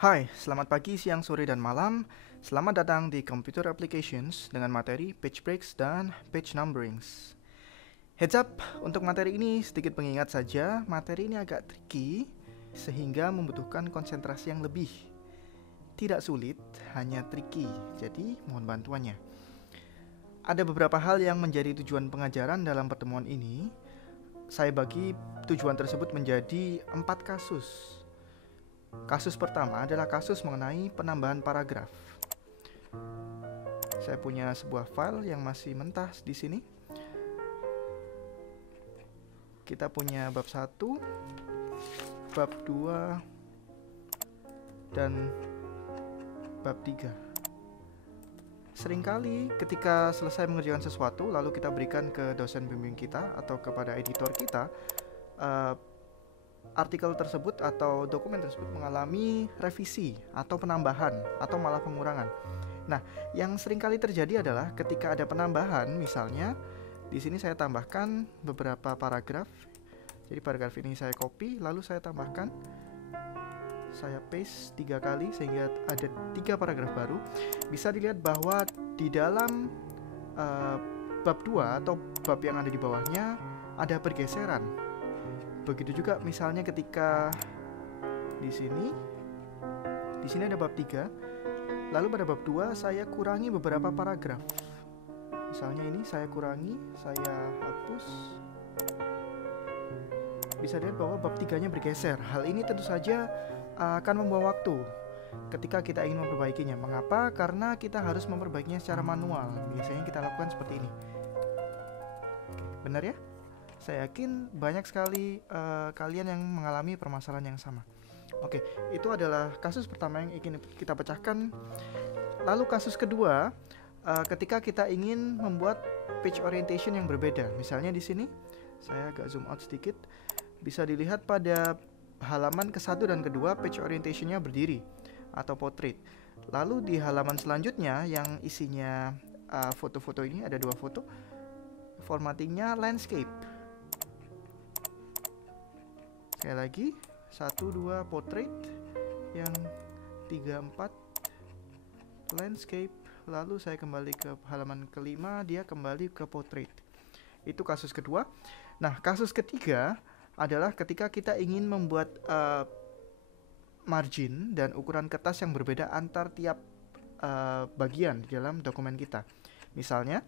Hai, selamat pagi, siang, sore, dan malam. Selamat datang di Computer Applications dengan materi page breaks dan page numberings. Heads up, untuk materi ini sedikit pengingat saja, materi ini agak tricky sehingga membutuhkan konsentrasi yang lebih. Tidak sulit, hanya tricky, jadi mohon bantuannya. Ada beberapa hal yang menjadi tujuan pengajaran dalam pertemuan ini. Saya bagi tujuan tersebut menjadi 4 kasus. Kasus pertama adalah kasus mengenai penambahan paragraf. Saya punya sebuah file yang masih mentah di sini. Kita punya bab 1, bab 2, dan bab 3. Seringkali ketika selesai mengerjakan sesuatu lalu kita berikan ke dosen bimbing kita atau kepada editor kita, artikel tersebut atau dokumen tersebut mengalami revisi atau penambahan atau malah pengurangan. Nah, yang seringkali terjadi adalah ketika ada penambahan, misalnya di sini saya tambahkan beberapa paragraf. Jadi paragraf ini saya copy, lalu saya tambahkan, saya paste 3 kali sehingga ada 3 paragraf baru. Bisa dilihat bahwa di dalam bab 2 atau bab yang ada di bawahnya ada pergeseran. Begitu juga misalnya ketika di sini ada bab 3, lalu pada bab 2 saya kurangi beberapa paragraf. Misalnya ini saya kurangi, saya hapus. Bisa dilihat bahwa bab 3-nya bergeser. Hal ini tentu saja akan membawa waktu ketika kita ingin memperbaikinya. Mengapa? Karena kita harus memperbaikinya secara manual. Biasanya kita lakukan seperti ini. Benar ya? Saya yakin banyak sekali kalian yang mengalami permasalahan yang sama. Oke, itu adalah kasus pertama yang ingin kita pecahkan. Lalu kasus kedua, ketika kita ingin membuat page orientation yang berbeda. Misalnya di sini, saya agak zoom out sedikit. Bisa dilihat pada halaman ke-1 dan kedua page orientation-nya berdiri atau portrait. Lalu di halaman selanjutnya yang isinya foto-foto ini, ada 2 foto, formattingnya landscape. Sekali lagi, 1, 2 portrait, yang 3, 4 landscape. Lalu saya kembali ke halaman kelima, dia kembali ke portrait. Itu kasus kedua. Nah, kasus ketiga adalah ketika kita ingin membuat margin dan ukuran kertas yang berbeda antar tiap bagian di dalam dokumen kita. Misalnya,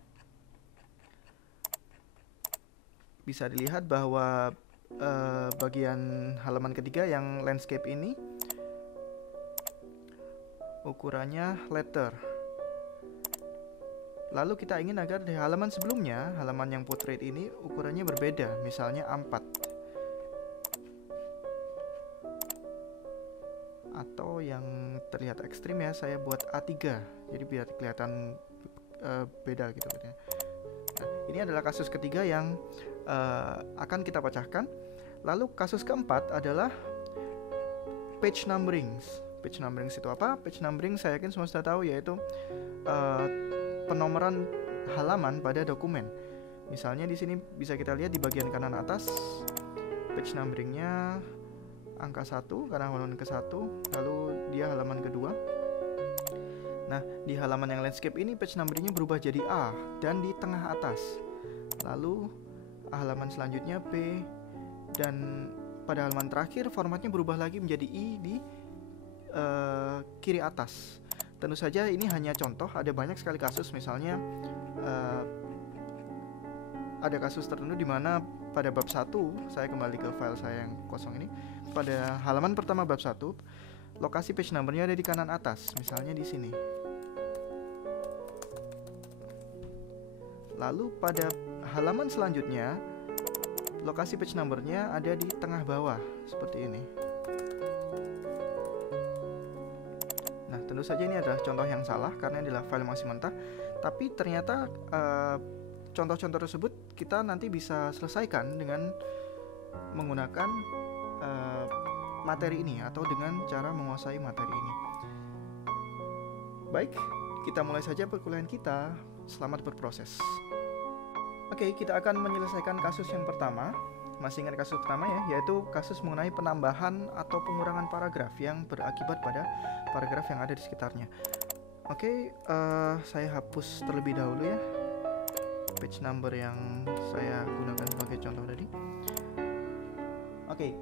bisa dilihat bahwa bagian halaman ketiga yang landscape ini ukurannya letter. Lalu kita ingin agar di halaman sebelumnya, halaman yang portrait ini ukurannya berbeda, misalnya A4 atau yang terlihat ekstrim ya, saya buat A3, jadi biar kelihatan beda gitu. Nah, ini adalah kasus ketiga yang akan kita pecahkan. Lalu kasus keempat adalah page numberings. Page numberings itu apa? Page numbering saya yakin semua sudah tahu, yaitu penomoran halaman pada dokumen. Misalnya di sini bisa kita lihat di bagian kanan atas, page numberingnya angka 1 karena halaman ke-1, lalu dia halaman kedua. Nah, di halaman yang landscape ini page numberingnya berubah jadi A dan di tengah atas. Lalu halaman selanjutnya B, dan pada halaman terakhir formatnya berubah lagi menjadi I di kiri atas. Tentu saja ini hanya contoh, ada banyak sekali kasus. Misalnya ada kasus tertentu di mana pada bab 1, saya kembali ke file saya yang kosong ini, pada halaman pertama bab 1, lokasi page numbernya ada di kanan atas, misalnya di sini. Lalu pada halaman selanjutnya, lokasi page numbernya ada di tengah bawah, seperti ini. Nah, tentu saja ini adalah contoh yang salah karena adalah file masih mentah. Tapi ternyata contoh-contoh tersebut kita nanti bisa selesaikan dengan menggunakan materi ini atau dengan cara menguasai materi ini. Baik, kita mulai saja perkuliahan kita. Selamat berproses. Oke, kita akan menyelesaikan kasus yang pertama masih ingat kasus pertama ya, yaitu kasus mengenai penambahan atau pengurangan paragraf yang berakibat pada paragraf yang ada di sekitarnya. Oke, saya hapus terlebih dahulu ya page number yang saya gunakan sebagai contoh tadi. Oke,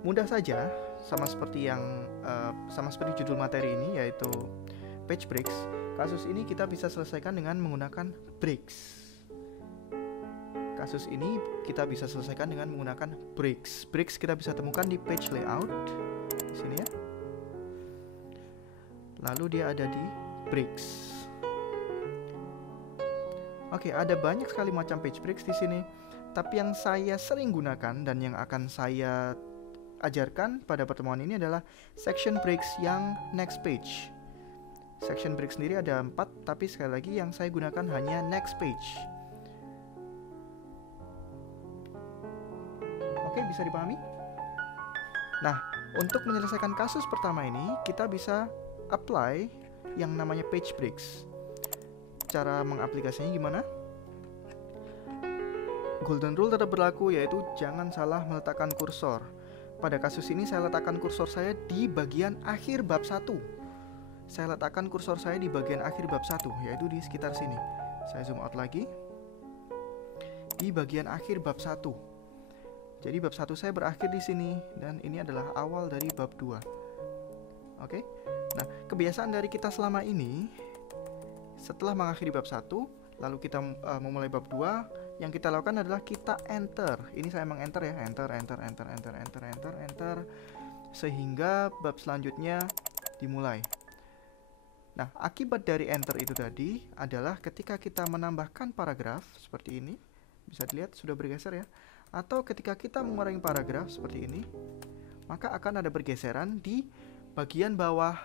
mudah saja, sama seperti judul materi ini, yaitu page breaks. Kasus ini kita bisa selesaikan dengan menggunakan breaks. Kasus ini kita bisa selesaikan dengan menggunakan breaks. Breaks kita bisa temukan di page layout di sini ya. Lalu dia ada di breaks. Oke, ada banyak sekali macam page breaks di sini. Tapi yang saya sering gunakan dan yang akan saya ajarkan pada pertemuan ini adalah section breaks yang next page. Section break sendiri ada 4, tapi sekali lagi yang saya gunakan hanya next page. Oke, bisa dipahami? Nah, untuk menyelesaikan kasus pertama ini, kita bisa apply yang namanya page breaks. Cara mengaplikasinya gimana? Golden rule tetap berlaku, yaitu jangan salah meletakkan kursor. Pada kasus ini saya letakkan kursor saya di bagian akhir bab 1. Saya letakkan kursor saya di bagian akhir bab 1, yaitu di sekitar sini. Saya zoom out lagi. Di bagian akhir bab 1. Jadi bab 1 saya berakhir di sini, dan ini adalah awal dari bab 2. Oke. Nah, kebiasaan dari kita selama ini, setelah mengakhiri bab 1, lalu kita memulai bab 2, yang kita lakukan adalah kita enter. Ini saya meng-enter ya, enter, sehingga bab selanjutnya dimulai. Nah, akibat dari enter itu tadi adalah ketika kita menambahkan paragraf seperti ini, bisa dilihat sudah bergeser ya, atau ketika kita mengurangi paragraf seperti ini, maka akan ada pergeseran di bagian bawah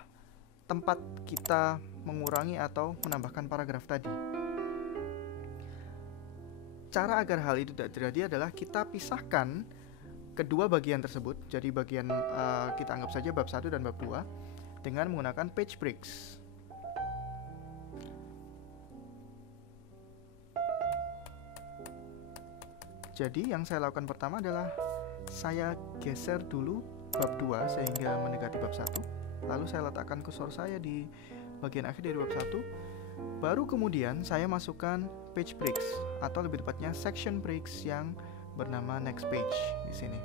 tempat kita mengurangi atau menambahkan paragraf tadi. Cara agar hal itu tidak terjadi adalah kita pisahkan kedua bagian tersebut. Jadi bagian kita anggap saja bab 1 dan bab 2 dengan menggunakan page breaks. Jadi yang saya lakukan pertama adalah saya geser dulu bab 2 sehingga mendekati bab 1. Lalu saya letakkan kursor saya di bagian akhir dari bab 1. Baru kemudian saya masukkan page breaks atau lebih tepatnya section breaks yang bernama next page di sini.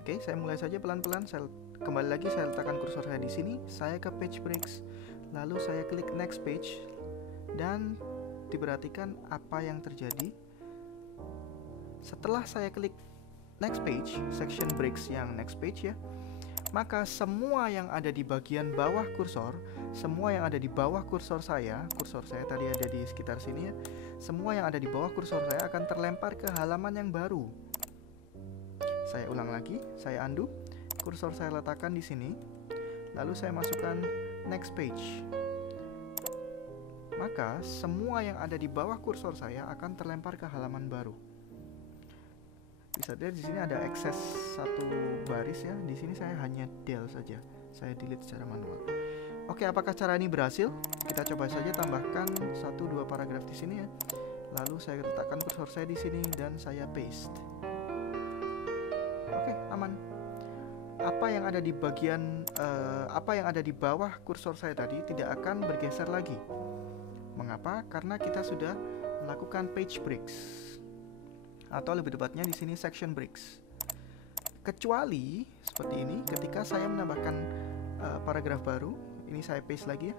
Oke, saya mulai saja pelan-pelan. Saya kembali lagi, saya letakkan kursor saya di sini. Saya ke page breaks, lalu saya klik next page, dan diperhatikan apa yang terjadi. Setelah saya klik next page, section breaks yang next page ya, maka semua yang ada di bagian bawah kursor, semua yang ada di bawah kursor saya tadi ada di sekitar sini ya, semua yang ada di bawah kursor saya akan terlempar ke halaman yang baru. Saya ulang lagi, saya undo, kursor saya letakkan di sini, lalu saya masukkan next page. Maka semua yang ada di bawah kursor saya akan terlempar ke halaman baru. Bisa dilihat di sini ada akses satu baris ya. Di sini saya hanya del saja. Saya delete secara manual. Oke, apakah cara ini berhasil? Kita coba saja tambahkan 1-2 paragraf di sini ya. Lalu saya letakkan kursor saya di sini dan saya paste. Oke, aman. Apa yang ada di bagian apa yang ada di bawah kursor saya tadi tidak akan bergeser lagi. Mengapa? Karena kita sudah melakukan page breaks, atau lebih tepatnya di sini section breaks. Kecuali seperti ini, ketika saya menambahkan paragraf baru, ini saya paste lagi ya.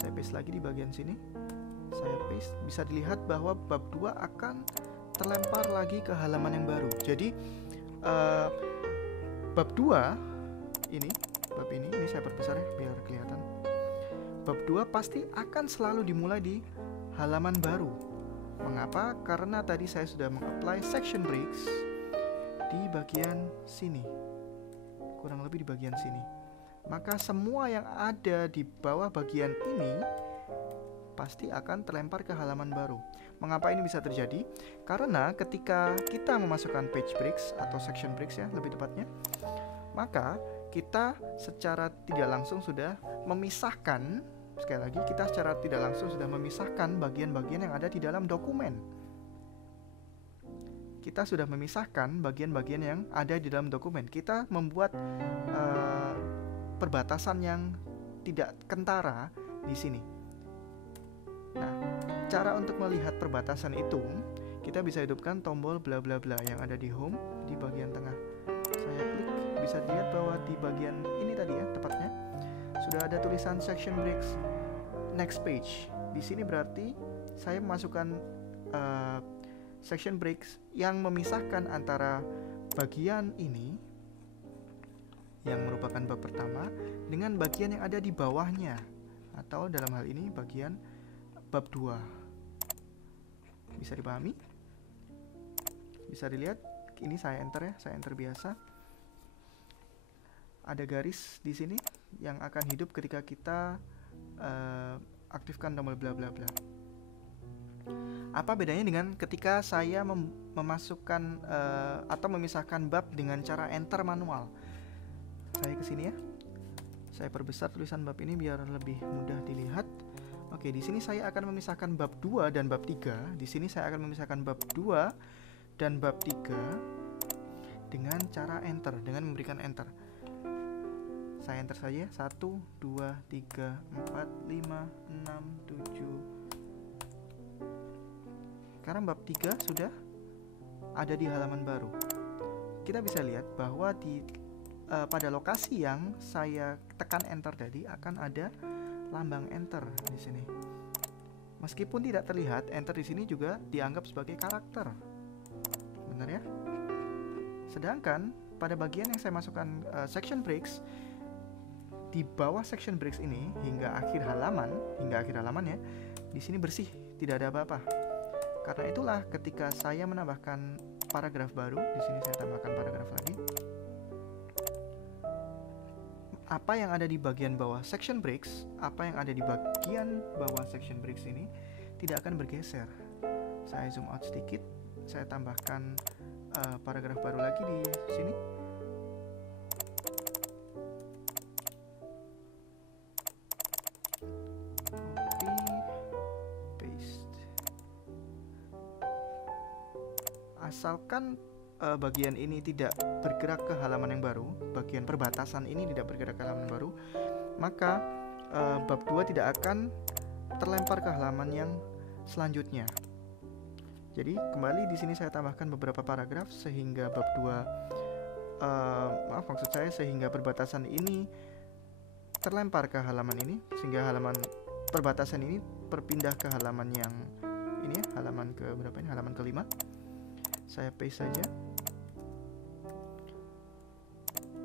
Saya paste lagi di bagian sini. Saya paste, bisa dilihat bahwa bab 2 akan terlempar lagi ke halaman yang baru. Jadi bab 2 ini saya perbesar ya biar kelihatan. Bab 2 pasti akan selalu dimulai di halaman baru. Mengapa? Karena tadi saya sudah mengapply section breaks di bagian sini. Kurang lebih di bagian sini. Maka semua yang ada di bawah bagian ini pasti akan terlempar ke halaman baru. Mengapa ini bisa terjadi? Karena ketika kita memasukkan page breaks atau section breaks ya lebih tepatnya, maka kita secara tidak langsung sudah memisahkan sekali lagi kita secara tidak langsung sudah memisahkan bagian-bagian yang ada di dalam dokumen. Kita sudah memisahkan bagian-bagian yang ada di dalam dokumen. Kita membuat perbatasan yang tidak kentara di sini. Nah, cara untuk melihat perbatasan itu, kita bisa hidupkan tombol bla bla bla yang ada di home di bagian tengah. Saya klik, bisa dilihat bahwa di bagian ini tadi ya, tepatnya sudah ada tulisan section breaks next page. Di sini berarti saya memasukkan section breaks yang memisahkan antara bagian ini yang merupakan bab pertama dengan bagian yang ada di bawahnya, atau dalam hal ini bagian bab 2. Bisa dipahami? Bisa dilihat, ini saya enter ya, saya enter biasa. Ada garis di sini yang akan hidup ketika kita aktifkan tombol bla bla bla. Apa bedanya dengan ketika saya memasukkan atau memisahkan bab dengan cara enter manual? Saya ke sini ya. Saya perbesar tulisan bab ini biar lebih mudah dilihat. Oke, di sini saya akan memisahkan bab 2 dan bab 3. Di sini saya akan memisahkan bab 2 dan bab 3 dengan cara enter, dengan memberikan enter. Saya enter saja 1, 2, 3, 4, 5, 6, 7. Sekarang bab 3 sudah ada di halaman baru. Kita bisa lihat bahwa pada lokasi yang saya tekan enter tadi akan ada lambang enter di sini. Meskipun tidak terlihat, enter di sini juga dianggap sebagai karakter. Benar ya? Sedangkan pada bagian yang saya masukkan section breaks, di bawah section breaks ini hingga akhir halaman ya, di sini bersih, tidak ada apa-apa. Karena itulah ketika saya menambahkan paragraf baru, di sini saya tambahkan paragraf lagi. Apa yang ada di bagian bawah section breaks, apa yang ada di bagian bawah section breaks ini tidak akan bergeser. Saya zoom out sedikit, saya tambahkan paragraf baru lagi di sini. Asalkan bagian ini tidak bergerak ke halaman yang baru, bagian perbatasan ini tidak bergerak ke halaman baru, maka bab 2 tidak akan terlempar ke halaman yang selanjutnya. Jadi kembali di sini saya tambahkan beberapa paragraf sehingga bab 2 sehingga perbatasan ini terlempar ke halaman ini, sehingga halaman perbatasan ini berpindah ke halaman yang ini ya, halaman ke berapa ini? Halaman ke-5. Saya paste saja.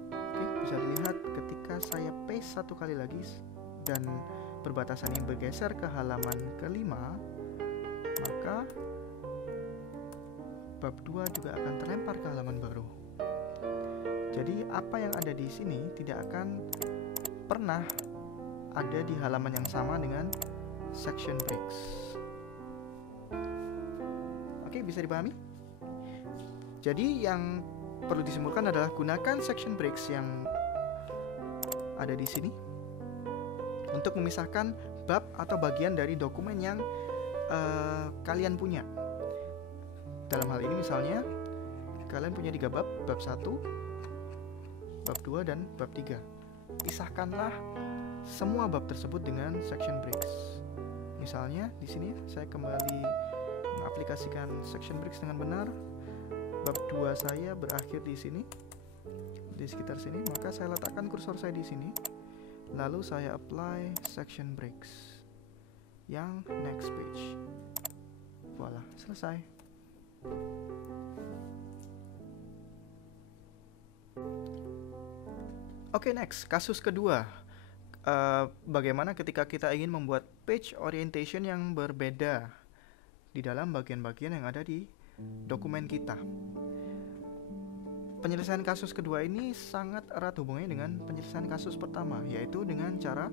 Oke, bisa dilihat ketika saya paste satu kali lagi dan perbatasan ini bergeser ke halaman ke-5, maka bab 2 juga akan terlempar ke halaman baru. Jadi apa yang ada di sini tidak akan pernah ada di halaman yang sama dengan section breaks. Oke, bisa dipahami? Jadi yang perlu disimpulkan adalah gunakan section breaks yang ada di sini untuk memisahkan bab atau bagian dari dokumen yang kalian punya. Dalam hal ini misalnya kalian punya 3 bab, bab 1, bab 2, dan bab 3. Pisahkanlah semua bab tersebut dengan section breaks. Misalnya di sini saya kembali mengaplikasikan section breaks dengan benar. Bab 2 saya berakhir di sini, di sekitar sini, maka saya letakkan kursor saya di sini. Lalu saya apply section breaks yang next page. Voila, selesai. Oke, next, kasus kedua. Bagaimana ketika kita ingin membuat page orientation yang berbeda di dalam bagian-bagian yang ada di dokumen kita. Penyelesaian kasus kedua ini sangat erat hubungannya dengan penyelesaian kasus pertama, yaitu dengan cara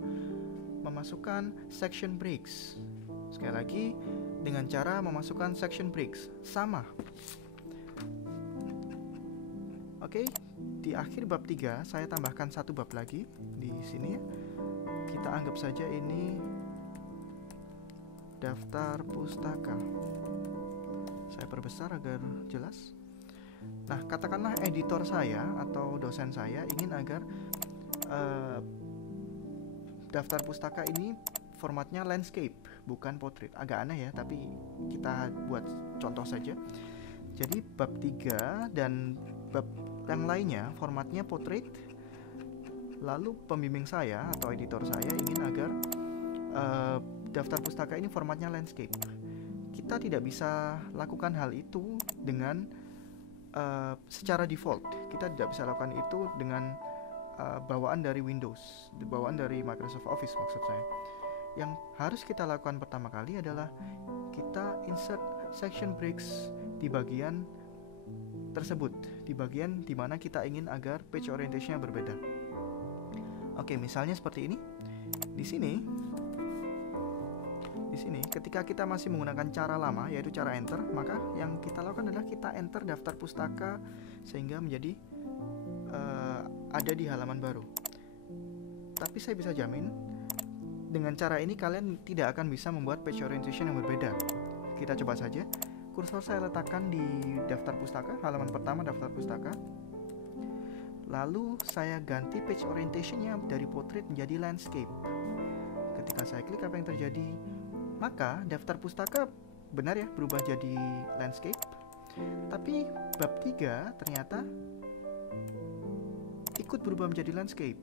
memasukkan section breaks. Sekali lagi, dengan cara memasukkan section breaks sama. Oke, di akhir bab 3 saya tambahkan satu bab lagi di sini ya. Kita anggap saja ini daftar pustaka. Saya perbesar agar jelas. Nah, katakanlah editor saya atau dosen saya ingin agar daftar pustaka ini formatnya landscape, bukan portrait. Agak aneh ya, tapi kita buat contoh saja. Jadi bab 3 dan bab yang lainnya formatnya portrait. Lalu pembimbing saya atau editor saya ingin agar daftar pustaka ini formatnya landscape. Kita tidak bisa lakukan hal itu dengan secara default. Kita tidak bisa lakukan itu dengan bawaan dari Windows, bawaan dari Microsoft Office maksud saya. Yang harus kita lakukan pertama kali adalah kita insert section breaks di bagian tersebut, di bagian dimana kita ingin agar page orientation-nya berbeda. Oke, misalnya seperti ini. Di sini, ketika kita masih menggunakan cara lama, yaitu cara enter, maka yang kita lakukan adalah kita enter daftar pustaka sehingga menjadi ada di halaman baru. Tapi saya bisa jamin dengan cara ini kalian tidak akan bisa membuat page orientation yang berbeda. Kita coba saja. Kursor saya letakkan di daftar pustaka, halaman pertama daftar pustaka. Lalu saya ganti page orientation-nya dari portrait menjadi landscape. Ketika saya klik, apa yang terjadi? Maka daftar pustaka benar ya berubah jadi landscape. Tapi bab 3 ternyata ikut berubah menjadi landscape.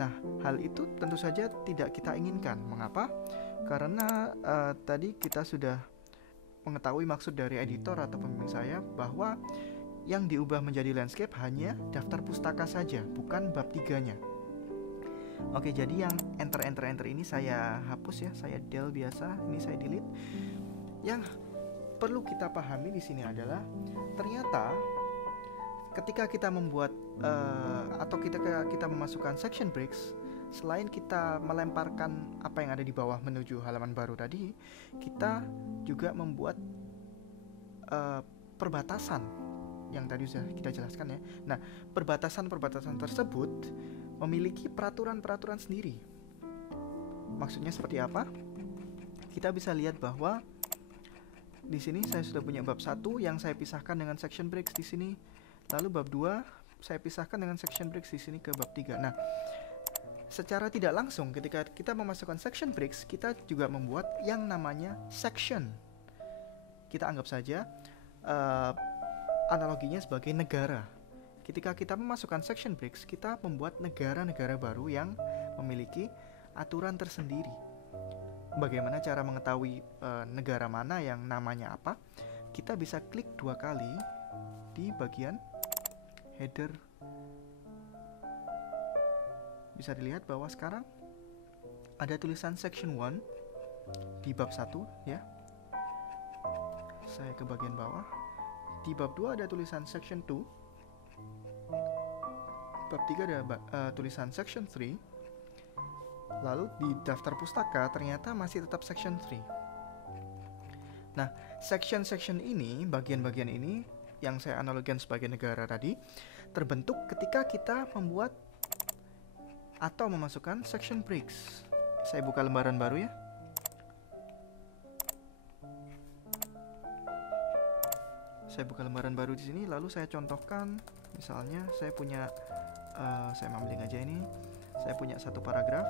Nah, hal itu tentu saja tidak kita inginkan. Mengapa? Karena tadi kita sudah mengetahui maksud dari editor atau pembimbing saya bahwa yang diubah menjadi landscape hanya daftar pustaka saja, bukan bab 3-nya. Oke, jadi yang enter ini saya hapus ya, saya del biasa, ini saya delete. Yang perlu kita pahami di sini adalah ternyata ketika kita membuat atau kita memasukkan section breaks, selain kita melemparkan apa yang ada di bawah menuju halaman baru tadi, kita juga membuat perbatasan yang tadi sudah kita jelaskan ya. Nah, perbatasan tersebut memiliki peraturan sendiri. Maksudnya seperti apa? Kita bisa lihat bahwa di sini saya sudah punya bab 1 yang saya pisahkan dengan section breaks di sini. Lalu bab 2 saya pisahkan dengan section breaks di sini ke bab 3. Nah, secara tidak langsung ketika kita memasukkan section breaks, kita juga membuat yang namanya section. Kita anggap saja analoginya sebagai negara. Ketika kita memasukkan section breaks, kita membuat negara-negara baru yang memiliki aturan tersendiri. Bagaimana cara mengetahui negara mana yang namanya apa? Kita bisa klik 2 kali di bagian header. Bisa dilihat bahwa sekarang ada tulisan section 1 di bab 1 ya. Saya ke bagian bawah. Di bab 2 ada tulisan section 2. Bab 3 ada tulisan section 3. Lalu di daftar pustaka ternyata masih tetap section 3. Nah, section ini, bagian-bagian ini yang saya analogikan sebagai negara tadi, terbentuk ketika kita membuat atau memasukkan section breaks. Saya buka lembaran baru ya. Saya buka lembaran baru di sini, lalu saya contohkan, misalnya saya punya, saya mambling aja ini, saya punya satu paragraf,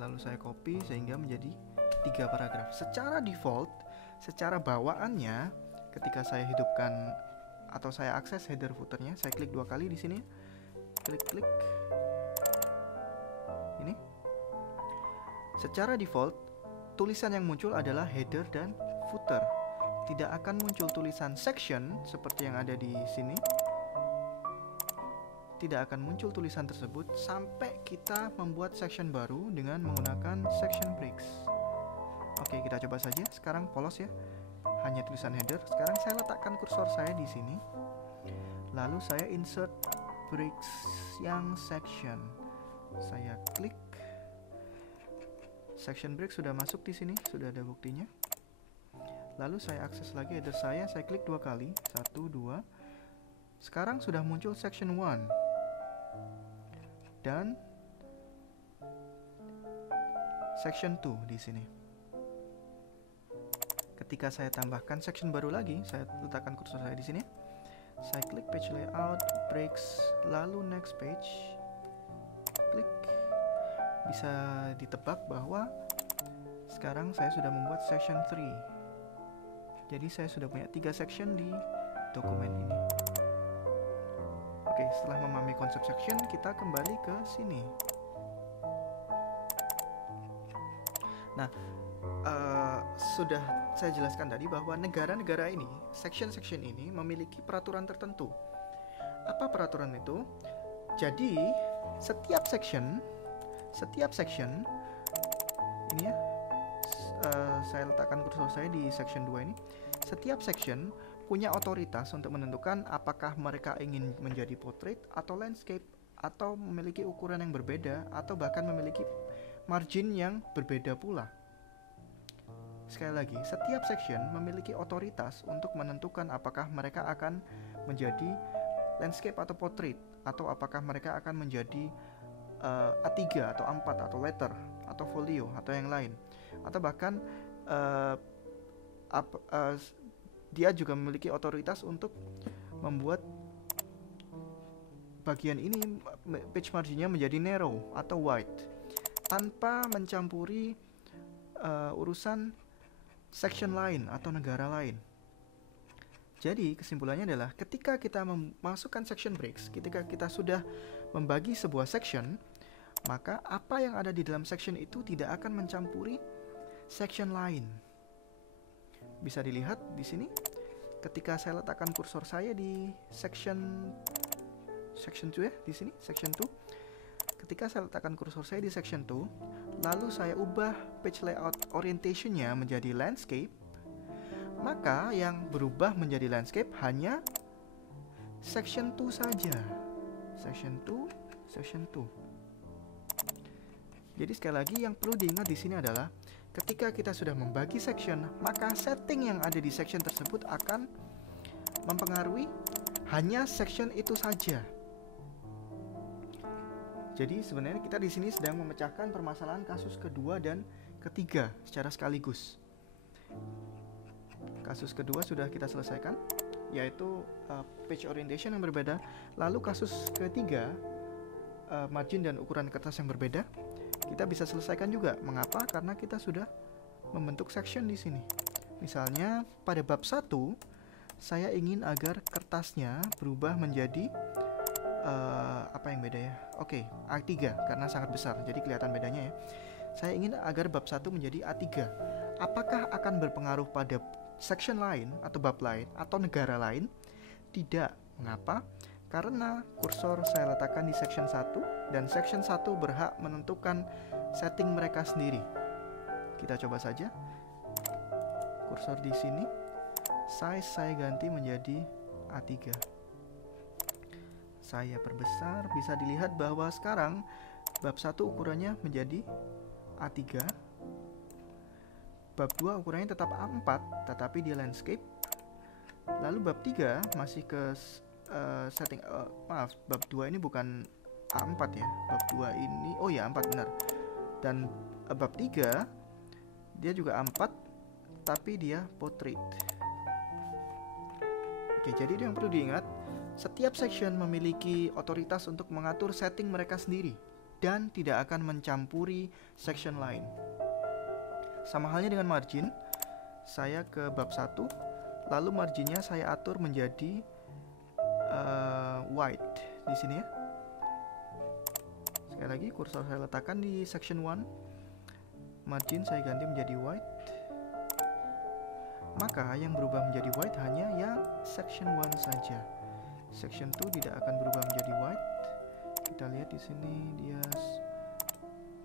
lalu saya copy sehingga menjadi 3 paragraf. Secara default, secara bawaannya, ketika saya hidupkan atau saya akses header footernya, saya klik 2 kali di sini, klik, ini. Secara default, tulisan yang muncul adalah header dan footer. Tidak akan muncul tulisan section seperti yang ada di sini. Tidak akan muncul tulisan tersebut sampai kita membuat section baru dengan menggunakan section breaks. Oke, kita coba saja. Sekarang polos ya. Hanya tulisan header. Sekarang saya letakkan kursor saya di sini. Lalu saya insert breaks yang section. Saya klik. Section break sudah masuk di sini, sudah ada buktinya. Lalu saya akses lagi header saya klik 2 kali, 1, 2. Sekarang sudah muncul section 1. dan section 2 di sini. Ketika saya tambahkan section baru lagi, saya letakkan kursor saya di sini. Saya klik page layout, breaks, lalu next page. Klik. Bisa ditebak bahwa sekarang saya sudah membuat section 3. Jadi saya sudah punya 3 section di dokumen ini. Oke, setelah memahami konsep section, kita kembali ke sini. Nah, sudah saya jelaskan tadi bahwa negara-negara ini, section-section ini memiliki peraturan tertentu. Apa peraturan itu? Jadi, setiap section ini ya, saya letakkan kursor saya di section 2 ini. Setiap section punya otoritas untuk menentukan apakah mereka ingin menjadi portrait atau landscape, atau memiliki ukuran yang berbeda, atau bahkan memiliki margin yang berbeda pula. Sekali lagi, setiap section memiliki otoritas untuk menentukan apakah mereka akan menjadi landscape atau portrait, atau apakah mereka akan menjadi A3 atau A4 atau letter atau folio atau yang lain, atau bahkan dia juga memiliki otoritas untuk membuat bagian ini page marginnya menjadi narrow atau wide tanpa mencampuri urusan section lain atau negara lain. Jadi kesimpulannya adalah ketika kita memasukkan section breaks, ketika kita sudah membagi sebuah section, maka apa yang ada di dalam section itu tidak akan mencampuri section lain. Bisa dilihat di sini, ketika saya letakkan kursor saya di section 2 ya, di sini section 2. Ketika saya letakkan kursor saya di section 2, lalu saya ubah page layout orientation-nya menjadi landscape, maka yang berubah menjadi landscape hanya section 2 saja. Section 2. Jadi sekali lagi yang perlu diingat di sini adalah ketika kita sudah membagi section, maka setting yang ada di section tersebut akan mempengaruhi hanya section itu saja. Jadi sebenarnya kita di sini sedang memecahkan permasalahan kasus kedua dan ketiga secara sekaligus. Kasus kedua sudah kita selesaikan, yaitu page orientation yang berbeda. Lalu kasus ketiga, margin dan ukuran kertas yang berbeda, kita bisa selesaikan juga. Mengapa? Karena kita sudah membentuk section di sini. Misalnya pada bab 1, saya ingin agar kertasnya berubah menjadi apa yang beda ya? Oke, A3 karena sangat besar, jadi kelihatan bedanya ya. Saya ingin agar bab 1 menjadi A3. Apakah akan berpengaruh pada section lain atau bab lain atau negara lain? Tidak. Mengapa? Karena kursor saya letakkan di section 1 dan section 1 berhak menentukan setting mereka sendiri. Kita coba saja. Kursor di sini, size saya ganti menjadi A3. Saya perbesar, bisa dilihat bahwa sekarang bab 1 ukurannya menjadi A3. Bab 2 ukurannya tetap A4, tetapi dia landscape. Lalu bab 3 masih ke setting, bab 2 ini bukan A4 ya. Bab 2 ini, oh ya A4 benar. Dan bab 3 dia juga A4, tapi dia portrait. Oke, jadi itu yang perlu diingat. Setiap section memiliki otoritas untuk mengatur setting mereka sendiri dan tidak akan mencampuri section lain. Sama halnya dengan margin. Saya ke bab 1, lalu marginnya saya atur menjadi white di sini ya. Sekali lagi kursor saya letakkan di section 1, margin saya ganti menjadi white. Maka yang berubah menjadi white hanya yang section 1 saja. Section 2 tidak akan berubah menjadi white. Kita lihat di sini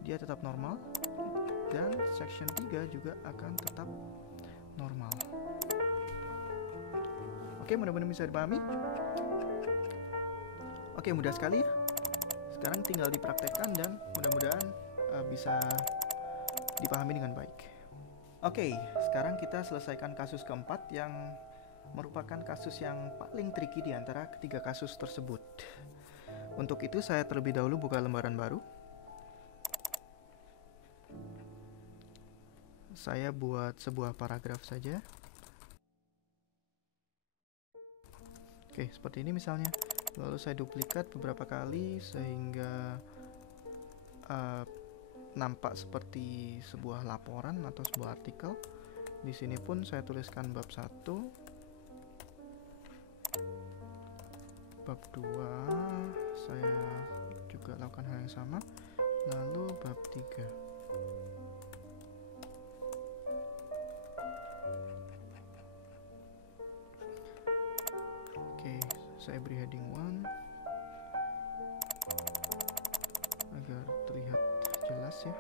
dia tetap normal, dan section 3 juga akan tetap normal. Oke, mudah-mudahan bisa dipahami. Oke, mudah sekali ya. Sekarang tinggal dipraktekkan dan mudah-mudahan bisa dipahami dengan baik. Oke, sekarang kita selesaikan kasus keempat yang merupakan kasus yang paling tricky di antara ketiga kasus tersebut. Untuk itu saya terlebih dahulu buka lembaran baru. Saya buat sebuah paragraf saja. Oke, seperti ini misalnya. Lalu saya duplikat beberapa kali sehingga nampak seperti sebuah laporan atau sebuah artikel. Di sini pun saya tuliskan bab 1, bab 2 saya juga lakukan hal yang sama, lalu bab 3. Oke, saya beri heading 1 agar terlihat jelas ya.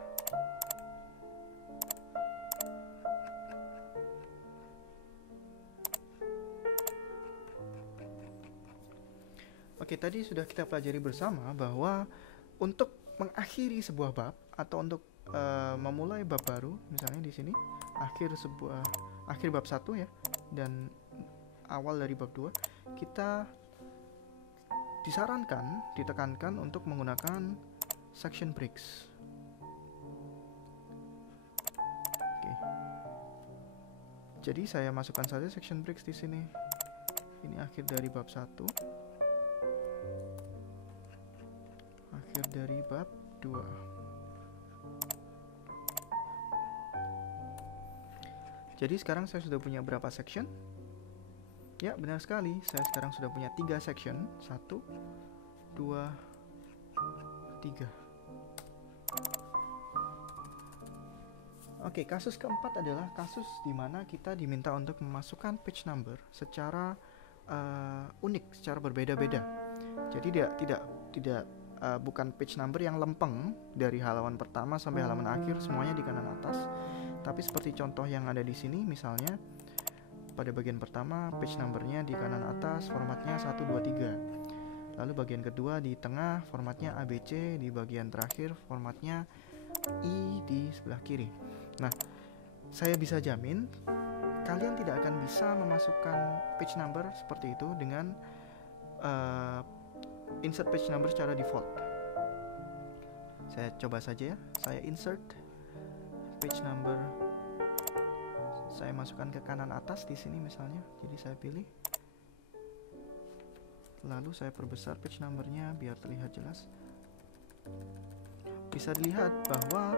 Oke, tadi sudah kita pelajari bersama bahwa untuk mengakhiri sebuah bab atau untuk memulai bab baru, misalnya di sini akhir bab 1 ya, dan awal dari bab 2, kita ditekankan untuk menggunakan section breaks. Oke. Jadi saya masukkan saja section breaks di sini. Ini akhir dari bab 1. Akhir dari bab 2. Jadi sekarang saya sudah punya berapa section? Ya, benar sekali. Saya sekarang sudah punya 3 section. 1, 2, 3. Oke, kasus keempat adalah kasus di mana kita diminta untuk memasukkan page number secara unik, secara berbeda-beda. Jadi tidak bukan page number yang lempeng dari halaman pertama sampai halaman akhir semuanya di kanan atas, tapi seperti contoh yang ada di sini, misalnya pada bagian pertama page numbernya di kanan atas formatnya 1, 2, 3. Lalu bagian kedua di tengah formatnya ABC, di bagian terakhir formatnya I di sebelah kiri. Nah, saya bisa jamin kalian tidak akan bisa memasukkan page number seperti itu dengan insert page number secara default. Saya coba saja ya. Saya insert page number. Saya masukkan ke kanan atas di sini misalnya. Jadi saya pilih. Lalu saya perbesar page numbernya biar terlihat jelas. Bisa dilihat bahwa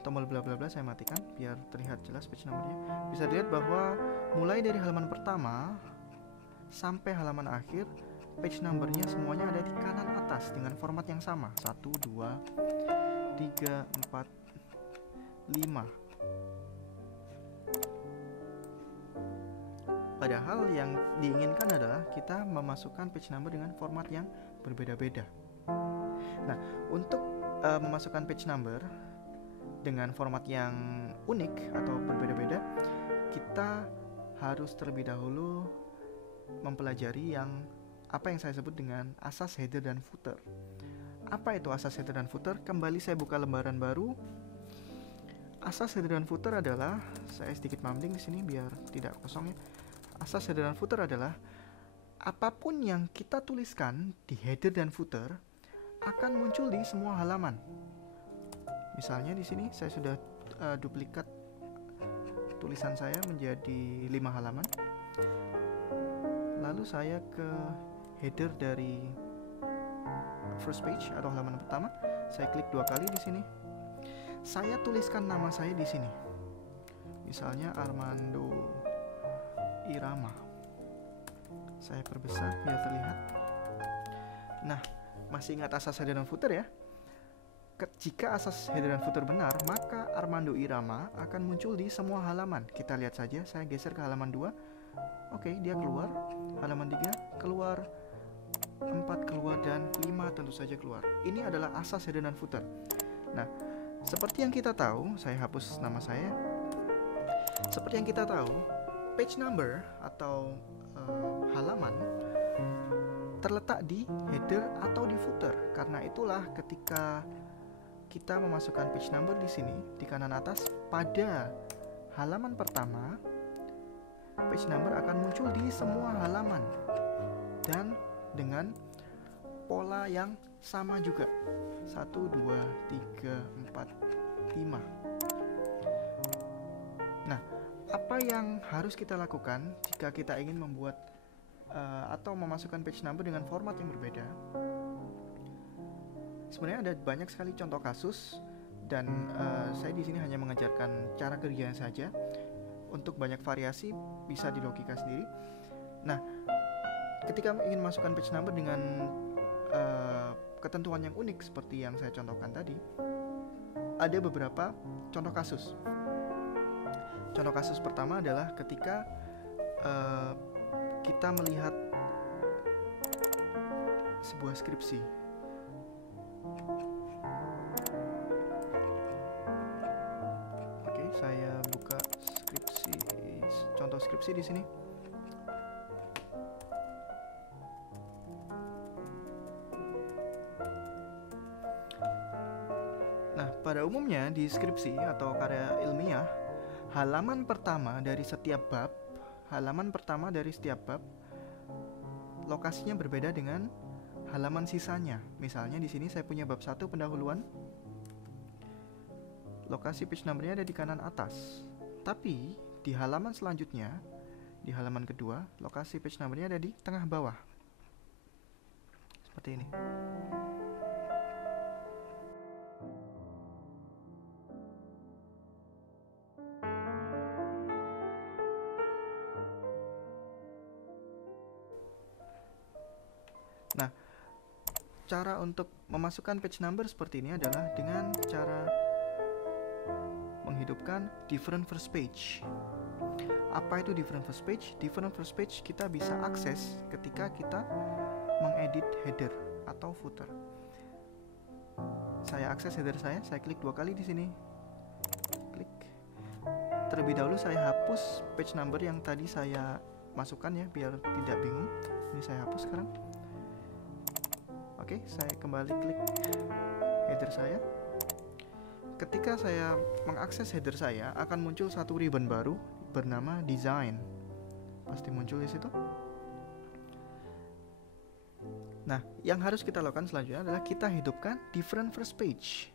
tombol bla bla bla saya matikan biar terlihat jelas page numbernya. Bisa dilihat bahwa mulai dari halaman pertama sampai halaman akhir page numbernya semuanya ada di kanan atas dengan format yang sama. 1, 2, 3, 4, 5. Padahal yang diinginkan adalah kita memasukkan page number dengan format yang berbeda-beda. Nah, untuk memasukkan page number dengan format yang unik atau berbeda-beda, kita harus terlebih dahulu mempelajari apa yang saya sebut dengan asas header dan footer. Apa itu asas header dan footer? Kembali saya buka lembaran baru. Asas header dan footer adalah, saya sedikit mambling di sini biar tidak kosong ya. Asas header dan footer adalah apapun yang kita tuliskan di header dan footer akan muncul di semua halaman. Misalnya di sini saya sudah duplikat tulisan saya menjadi 5 halaman. Lalu saya ke header dari first page atau halaman pertama. Saya klik 2 kali di sini. Saya tuliskan nama saya di sini. Misalnya Armando Irama. Saya perbesar biar terlihat. Nah, masih ingat asas header dan footer ya? Jika asas header dan footer benar, maka Armando Irama akan muncul di semua halaman. Kita lihat saja, saya geser ke halaman 2. Oke, dia keluar. Halaman 3 keluar, 4 keluar, dan 5 tentu saja keluar. Ini adalah asas header dan footer. Nah, seperti yang kita tahu, saya hapus nama saya. Seperti yang kita tahu, page number atau halaman terletak di header atau di footer. Karena itulah ketika kita memasukkan page number di sini di kanan atas pada halaman pertama, page number akan muncul di semua halaman dan dengan pola yang sama juga. 1, 2, 3, 4, 5. Nah, apa yang harus kita lakukan jika kita ingin membuat atau memasukkan page number dengan format yang berbeda? Sebenarnya ada banyak sekali contoh kasus, dan saya di sini hanya mengajarkan cara kerjanya saja. Untuk banyak variasi bisa di logika sendiri. Nah, ketika ingin masukkan page number dengan ketentuan yang unik seperti yang saya contohkan tadi, ada beberapa contoh kasus. Contoh kasus pertama adalah ketika kita melihat sebuah skripsi. Oke, saya buka skripsi, contoh skripsi di sini. Nah, pada umumnya di skripsi atau karya ilmiah, halaman pertama dari setiap bab, lokasinya berbeda dengan halaman sisanya. Misalnya di sini saya punya bab 1 pendahuluan. Lokasi page number-nya ada di kanan atas. Tapi di halaman selanjutnya, di halaman kedua, lokasi page number-nya ada di tengah bawah. Seperti ini. Nah, cara untuk memasukkan page number seperti ini adalah dengan cara menghidupkan different first page. Apa itu different first page? Different first page kita bisa akses ketika kita mengedit header atau footer. Saya akses header saya klik 2 kali di sini. Klik. Terlebih dahulu saya hapus page number yang tadi saya masukkan ya, biar tidak bingung. Ini saya hapus sekarang. Oke, saya kembali klik header saya. Ketika saya mengakses header saya, akan muncul satu ribbon baru bernama design. Pasti muncul di situ. Nah, yang harus kita lakukan selanjutnya adalah kita hidupkan different first page.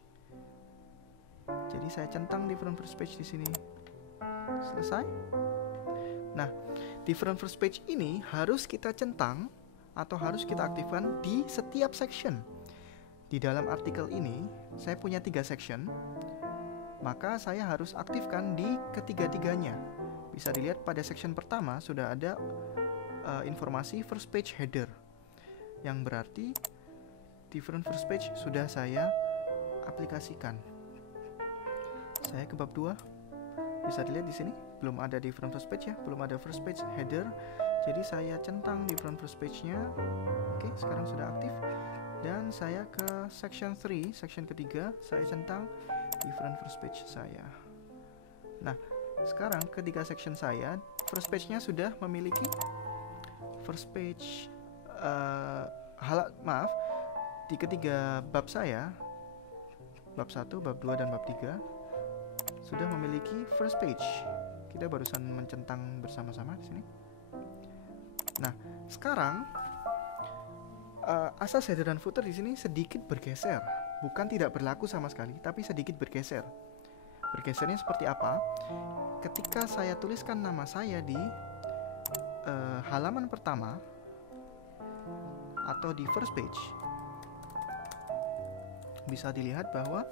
Jadi saya centang different first page di sini. Selesai. Nah, different first page ini harus kita centang atau harus kita aktifkan di setiap section. Di dalam artikel ini saya punya 3 section, maka saya harus aktifkan di ketiga-tiganya. Bisa dilihat pada section pertama sudah ada informasi first page header, yang berarti different first page sudah saya aplikasikan. Saya ke bab 2, bisa dilihat di sini belum ada different first page ya, belum ada first page header. Jadi saya centang different first page-nya. Oke, sekarang sudah aktif. Dan saya ke section 3, section ketiga, saya centang different first page saya. Nah, sekarang ketiga section saya, first page-nya sudah memiliki first page di ketiga bab saya, bab 1, bab 2, dan bab 3 sudah memiliki first page. Kita barusan mencentang bersama-sama di sini. Nah, sekarang asas header dan footer di sini sedikit bergeser, bukan tidak berlaku sama sekali, tapi sedikit bergeser. Bergesernya seperti apa? Ketika saya tuliskan nama saya di halaman pertama atau di first page, bisa dilihat bahwa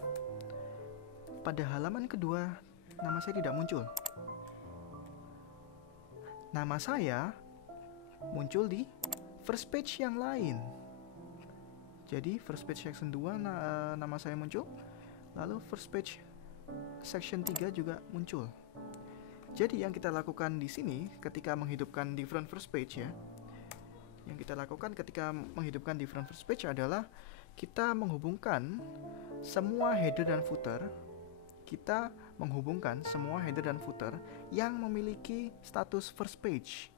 pada halaman kedua nama saya tidak muncul. Nama saya muncul di first page yang lain. Jadi first page section 2 nama saya muncul, lalu first page section 3 juga muncul. Jadi yang kita lakukan di sini ketika menghidupkan different first page ya, yang kita lakukan ketika menghidupkan different first page adalah kita menghubungkan semua header dan footer. Kita menghubungkan semua header dan footer yang memiliki status first page.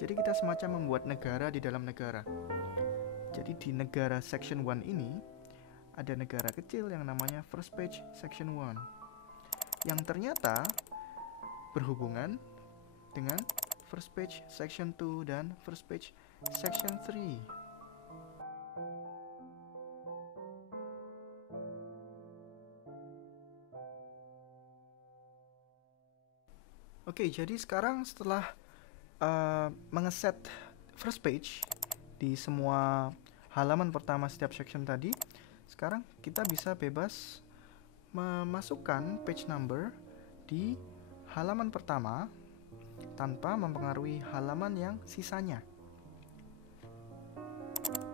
Jadi kita semacam membuat negara di dalam negara. Jadi di negara section 1 ini ada negara kecil yang namanya first page section 1, yang ternyata berhubungan dengan first page section 2 dan first page section 3. Oke, jadi sekarang setelah mengeset first page di semua halaman pertama setiap section tadi, sekarang kita bisa bebas memasukkan page number di halaman pertama tanpa mempengaruhi halaman yang sisanya.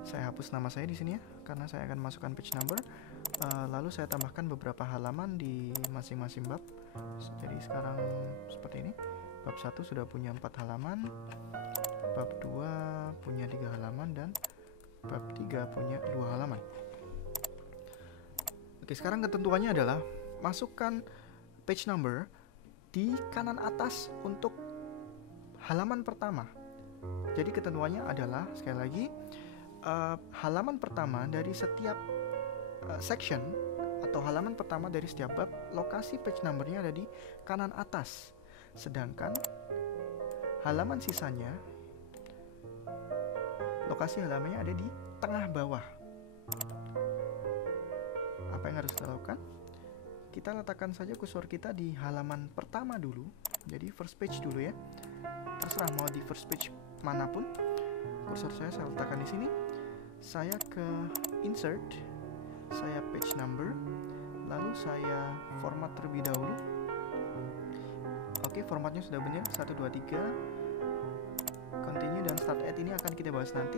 Saya hapus nama saya di sini ya, karena saya akan masukkan page number. Lalu saya tambahkan beberapa halaman di masing-masing bab. Jadi sekarang seperti ini. Bab 1 sudah punya 4 halaman, bab 2 punya 3 halaman, dan bab 3 punya 2 halaman. Oke, sekarang ketentuannya adalah masukkan page number di kanan atas untuk halaman pertama. Jadi ketentuannya adalah, sekali lagi, halaman pertama dari setiap section atau halaman pertama dari setiap bab, lokasi page numbernya ada di kanan atas. Sedangkan halaman sisanya, lokasi halamannya ada di tengah bawah. Apa yang harus kita lakukan? Kita letakkan saja kursor kita di halaman pertama dulu. Jadi first page dulu ya. Terserah mau di first page manapun. Kursor saya letakkan di sini. Saya ke insert, saya page number, lalu saya format terlebih dahulu. Oke, formatnya sudah benar, 1, 2, 3. Continue dan start at ini akan kita bahas nanti.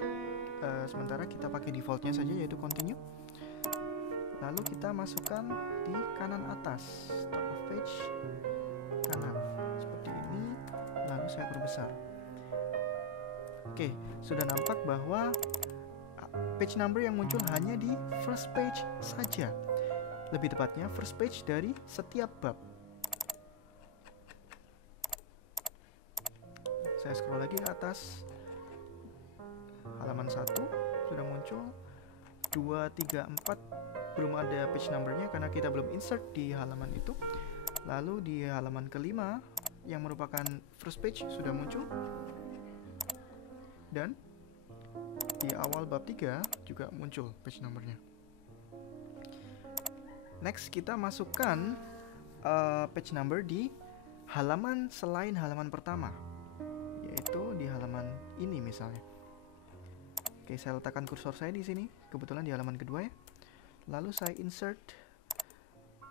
Sementara kita pakai defaultnya saja, yaitu continue. Lalu kita masukkan di kanan atas, top of page kanan, seperti ini. Lalu saya perbesar. Oke, sudah nampak bahwa page number yang muncul hanya di first page saja. Lebih tepatnya first page dari setiap bab. Saya scroll lagi ke atas. Halaman 1 sudah muncul. 2, 3, 4 belum ada page numbernya karena kita belum insert di halaman itu. Lalu di halaman kelima yang merupakan first page sudah muncul. Dan di awal bab 3 juga muncul page numbernya. Next, kita masukkan page number di halaman selain halaman pertama, yaitu di halaman ini misalnya. Oke, saya letakkan kursor saya di sini, kebetulan di halaman kedua ya. Lalu saya insert,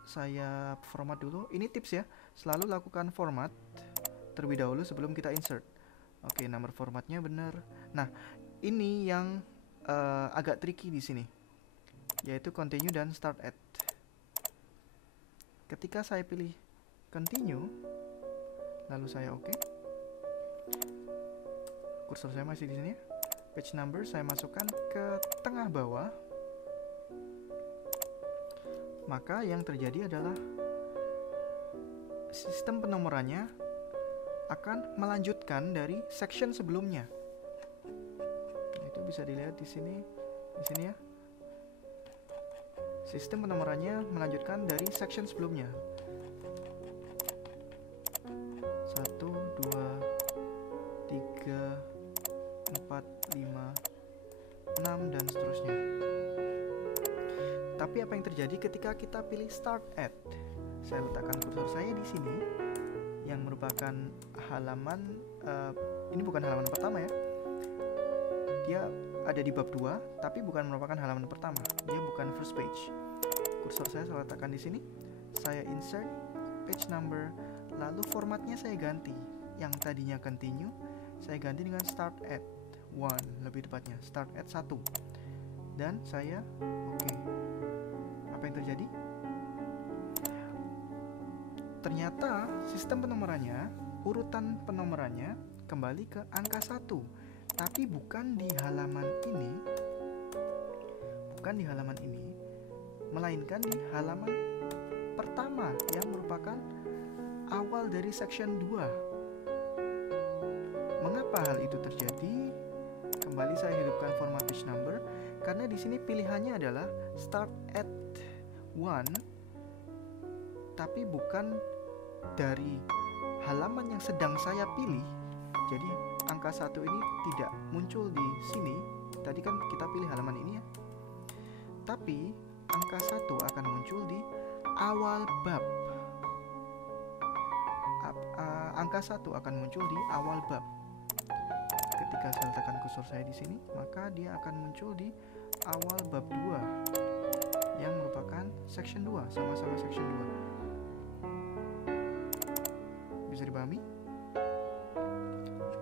saya format dulu. Ini tips ya, selalu lakukan format terlebih dahulu sebelum kita insert. Oke, nomor formatnya benar. Nah, ini yang agak tricky di sini, yaitu continue dan start at. Ketika saya pilih continue, lalu saya oke. Kursor saya masih di sini. Page number saya masukkan ke tengah bawah. Maka yang terjadi adalah sistem penomorannya akan melanjutkan dari section sebelumnya. Itu bisa dilihat di sini ya. Sistem penomorannya melanjutkan dari section sebelumnya. 1, 2, 3, 4, 5, 6 dan seterusnya. Tapi apa yang terjadi ketika kita pilih start at? Saya letakkan kursor saya di sini yang merupakan halaman ini bukan halaman pertama ya. Dia ada di bab 2, tapi bukan merupakan halaman pertama. Dia bukan first page. Kursor saya letakkan di sini. Saya insert page number, lalu formatnya saya ganti. Yang tadinya continue, saya ganti dengan start at 1, lebih tepatnya start at 1. Dan saya oke. Apa yang terjadi? Ternyata sistem penomorannya, urutan penomorannya kembali ke angka 1. Tapi bukan di halaman ini. Bukan di halaman ini, melainkan di halaman pertama yang merupakan awal dari section 2. Mengapa hal itu terjadi? Kembali saya hidupkan format page number karena di sini pilihannya adalah start at 1, tapi bukan dari halaman yang sedang saya pilih. Jadi angka 1 ini tidak muncul di sini. Tadi kan kita pilih halaman ini ya. Tapi angka 1 akan muncul di awal bab. angka 1 akan muncul di awal bab. Ketika saya letakkan kursor saya di sini, maka dia akan muncul di awal bab 2 yang merupakan section 2, sama-sama section 2. Bisa dipahami?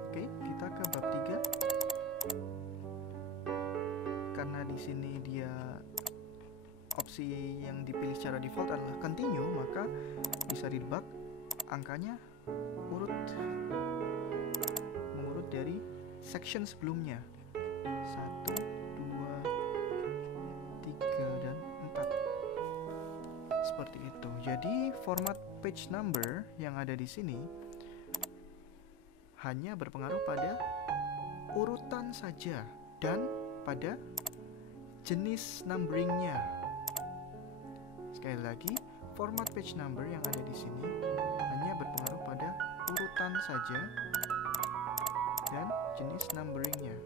Oke, kita ke bab 3. Karena di sini dia opsi yang dipilih secara default adalah continue, maka bisa didebak angkanya mengurut dari section sebelumnya. 1, 2, 3, dan 4. Seperti itu. Jadi format page number yang ada di sini hanya berpengaruh pada urutan saja dan pada jenis numberingnya. Sekali lagi, format page number yang ada di sini hanya berpengaruh pada urutan saja dan jenis numberingnya.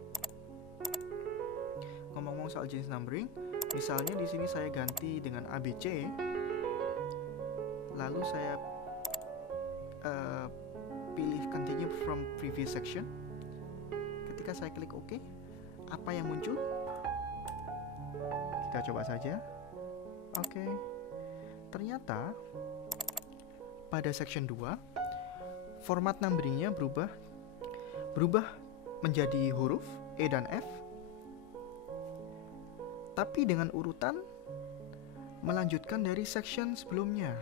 Ngomong-ngomong soal jenis numbering, misalnya di sini saya ganti dengan ABC, lalu saya pilih continue from previous section. Ketika saya klik OK, apa yang muncul? Kita coba saja. Oke. Ternyata pada section 2 format numberingnya berubah menjadi huruf E dan F, tapi dengan urutan melanjutkan dari section sebelumnya.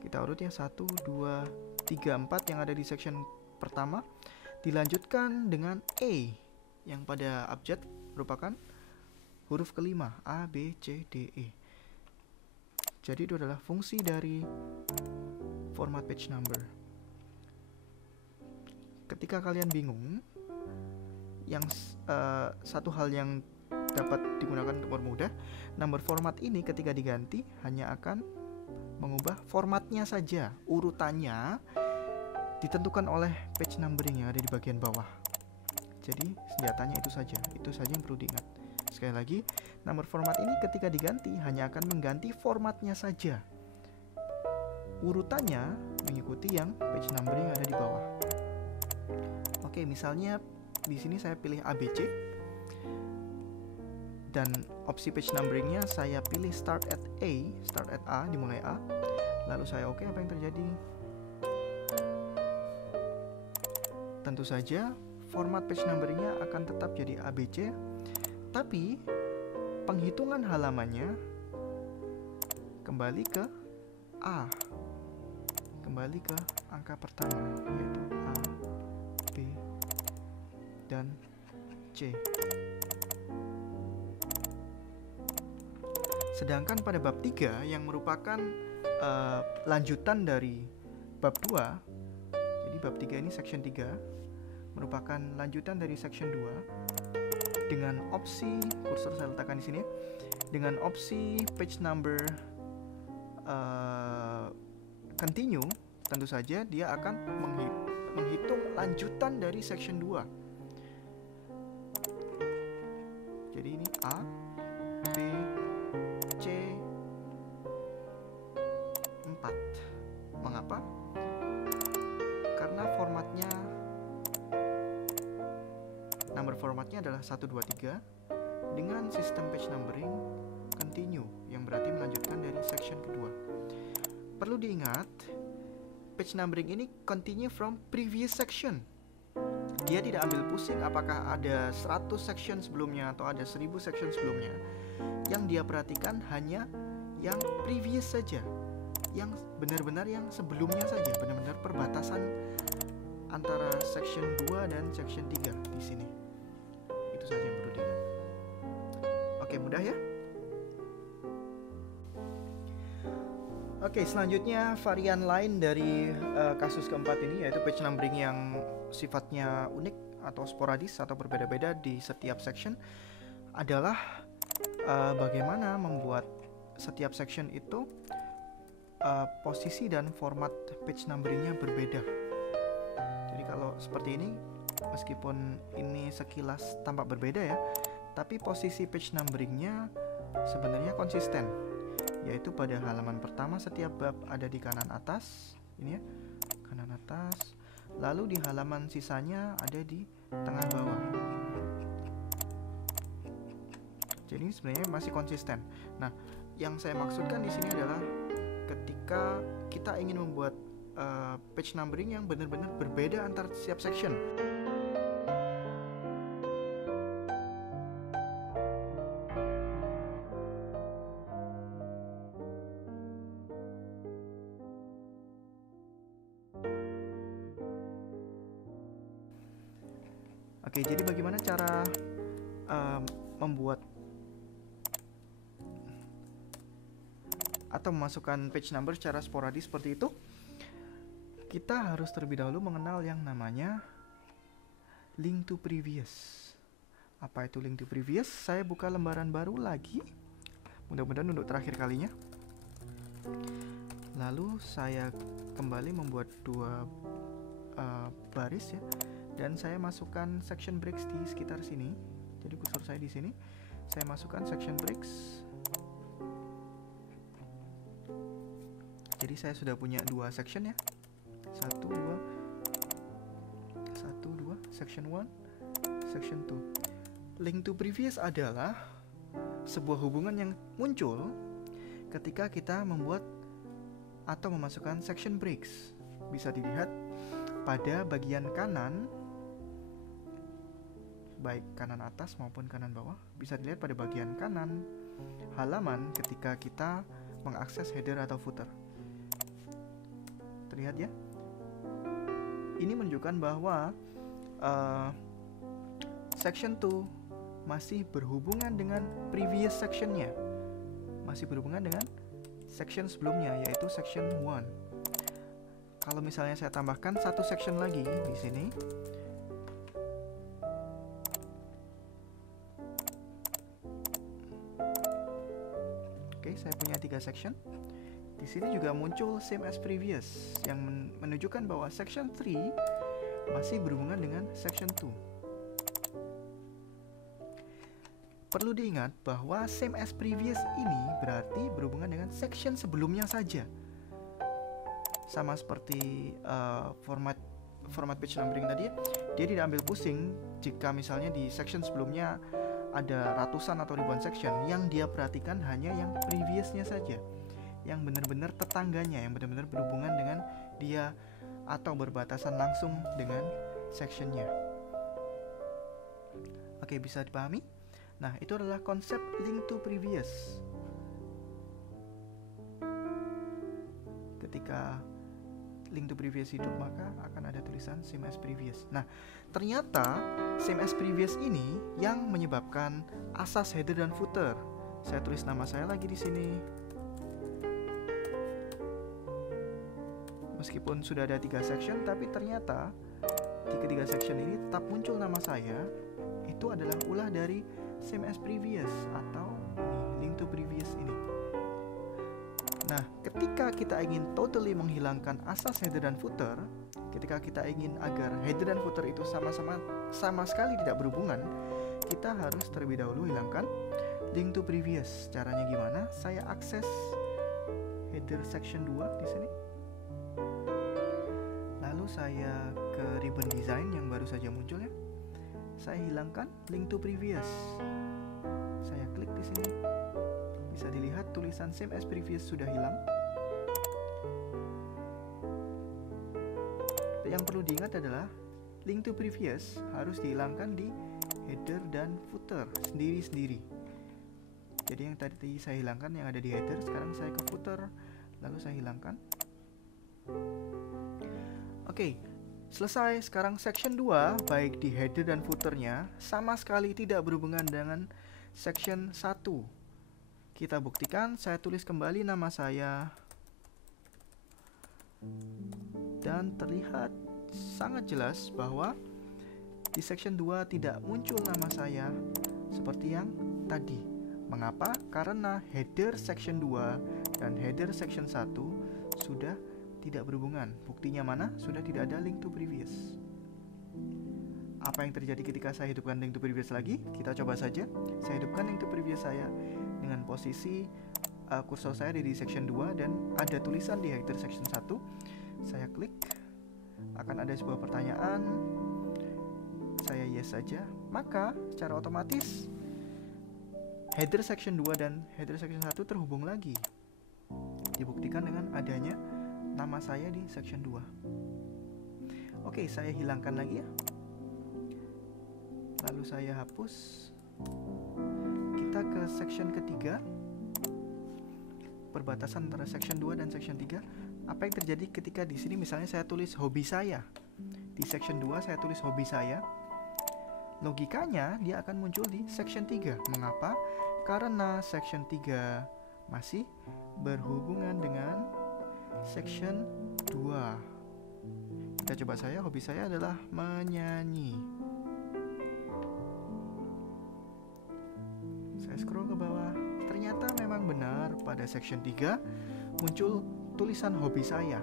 Kita urut ya, 1, 2, 3, 4 yang ada di section pertama dilanjutkan dengan E yang pada abjad merupakan huruf kelima, A, B, C, D, E. Jadi itu adalah fungsi dari format page number. Ketika kalian bingung, satu hal yang dapat digunakan untuk mempermudah, number format ini ketika diganti hanya akan mengubah formatnya saja. Urutannya ditentukan oleh page numbering yang ada di bagian bawah. Jadi senjatanya itu saja yang perlu diingat. Sekali lagi, number format ini ketika diganti hanya akan mengganti formatnya saja. Urutannya mengikuti yang page numbering yang ada di bawah. Oke, misalnya di sini saya pilih ABC dan opsi page numberingnya saya pilih start at A, dimulai A. Lalu saya oke, apa yang terjadi? Tentu saja format page numberingnya akan tetap jadi ABC, tapi penghitungan halamannya kembali ke A, kembali ke angka pertama, yaitu A, B, dan C. Sedangkan pada bab 3 yang merupakan lanjutan dari bab 2, jadi bab 3 ini section 3 merupakan lanjutan dari section 2, dengan opsi kursor saya letakkan di sini, dengan opsi page number continue, tentu saja dia akan menghitung lanjutan dari section 2. Jadi ini A, B, C, 4. Mengapa? Karena formatnya, number formatnya adalah 1, 2, 3 dengan sistem page numbering continue, yang berarti melanjutkan dari section kedua. Perlu diingat, page numbering ini continue from previous section. Dia tidak ambil pusing apakah ada 100 section sebelumnya atau ada 1000 section sebelumnya. Yang dia perhatikan hanya yang previous saja, yang benar-benar yang sebelumnya saja, benar-benar perbatasan antara section 2 dan section 3 di sini. Itu saja yang perlu diingat. Oke, mudah ya? Oke, selanjutnya varian lain dari kasus keempat ini, yaitu page numbering yang sifatnya unik atau sporadis atau berbeda-beda di setiap section, adalah bagaimana membuat setiap section itu posisi dan format page numberingnya berbeda. Jadi kalau seperti ini, meskipun ini sekilas tampak berbeda ya, tapi posisi page numberingnya sebenarnya konsisten, yaitu pada halaman pertama setiap bab ada di kanan atas, ini ya, kanan atas. Lalu di halaman sisanya ada di tengah bawah. Jadi sebenarnya masih konsisten. Nah, yang saya maksudkan di sini adalah ketika kita ingin membuat page numbering yang benar-benar berbeda antar setiap section. Oke, jadi bagaimana cara membuat atau memasukkan page number secara sporadis seperti itu? Kita harus terlebih dahulu mengenal yang namanya link to previous. Apa itu link to previous? Saya buka lembaran baru lagi, mudah-mudahan untuk terakhir kalinya. Lalu saya kembali membuat dua baris ya, dan saya masukkan section breaks di sekitar sini. Jadi kursor saya di sini, saya masukkan section breaks. Jadi saya sudah punya dua section ya, 1, 2, section 1, section 2. Link to previous adalah sebuah hubungan yang muncul ketika kita membuat atau memasukkan section breaks. Bisa dilihat pada bagian kanan, baik kanan atas maupun kanan bawah. Bisa dilihat pada bagian kanan halaman ketika kita mengakses header atau footer. Terlihat ya? Ini menunjukkan bahwa section 2 masih berhubungan dengan previous sectionnya, masih berhubungan dengan section sebelumnya, yaitu section 1. Kalau misalnya saya tambahkan satu section lagi di sini, oke, saya punya 3 section. Di sini juga muncul same as previous, yang menunjukkan bahwa section 3 masih berhubungan dengan section 2. Perlu diingat bahwa same as previous ini berarti berhubungan dengan section sebelumnya saja. Sama seperti format page numbering tadi, dia tidak ambil pusing jika misalnya di section sebelumnya ada ratusan atau ribuan section. Yang dia perhatikan hanya yang previousnya saja, yang benar-benar tetangganya, yang benar-benar berhubungan dengan dia atau berbatasan langsung dengan sectionnya. Oke, bisa dipahami? Nah, itu adalah konsep link to previous. Ketika link to previous hidup, maka akan ada tulisan same as previous. Nah, ternyata same as previous ini yang menyebabkan asas header dan footer. Saya tulis nama saya lagi di sini. Meskipun sudah ada 3 section, tapi ternyata di ketiga section ini tetap muncul nama saya. Itu adalah ulah dari same as previous atau link to previous ini. Nah, ketika kita ingin totally menghilangkan asas header dan footer, ketika kita ingin agar header dan footer itu sama sekali tidak berhubungan, kita harus terlebih dahulu hilangkan link to previous. Caranya gimana? Saya akses header section 2 di sini. Lalu saya ke ribbon design yang baru saja muncul ya. Saya hilangkan link to previous. Saya klik di sini. Bisa dilihat tulisan same as previous sudah hilang. Yang perlu diingat adalah link to previous harus dihilangkan di header dan footer sendiri-sendiri. Jadi yang tadi saya hilangkan yang ada di header, sekarang saya ke footer, lalu saya hilangkan. Oke, selesai. Sekarang section 2 baik di header dan footernya sama sekali tidak berhubungan dengan section 1. Kita buktikan, saya tulis kembali nama saya, dan terlihat sangat jelas bahwa di section 2 tidak muncul nama saya seperti yang tadi. Mengapa? Karena header section 2 dan header section 1 sudah tidak berhubungan. Buktinya mana? Sudah tidak ada link to previous. Apa yang terjadi ketika saya hidupkan link to previous lagi? Kita coba saja. Saya hidupkan link to previous saya dengan posisi kursor saya ada di section 2 dan ada tulisan di header section 1. Saya klik, akan ada sebuah pertanyaan, saya yes saja, maka secara otomatis header section 2 dan header section 1 terhubung lagi. Dibuktikan dengan adanya nama saya di section 2. Oke, saya hilangkan lagi ya. Lalu saya hapus. Kita ke section ketiga, perbatasan antara section 2 dan section 3. Apa yang terjadi ketika di sini misalnya saya tulis hobi saya. Di section 2 saya tulis hobi saya. Logikanya dia akan muncul di section 3. Mengapa? Karena section 3 masih berhubungan dengan section 2. Kita coba saya, hobi saya adalah menyanyi. Saya scroll ke bawah. Ternyata memang benar pada section 3 muncul tulisan hobi saya.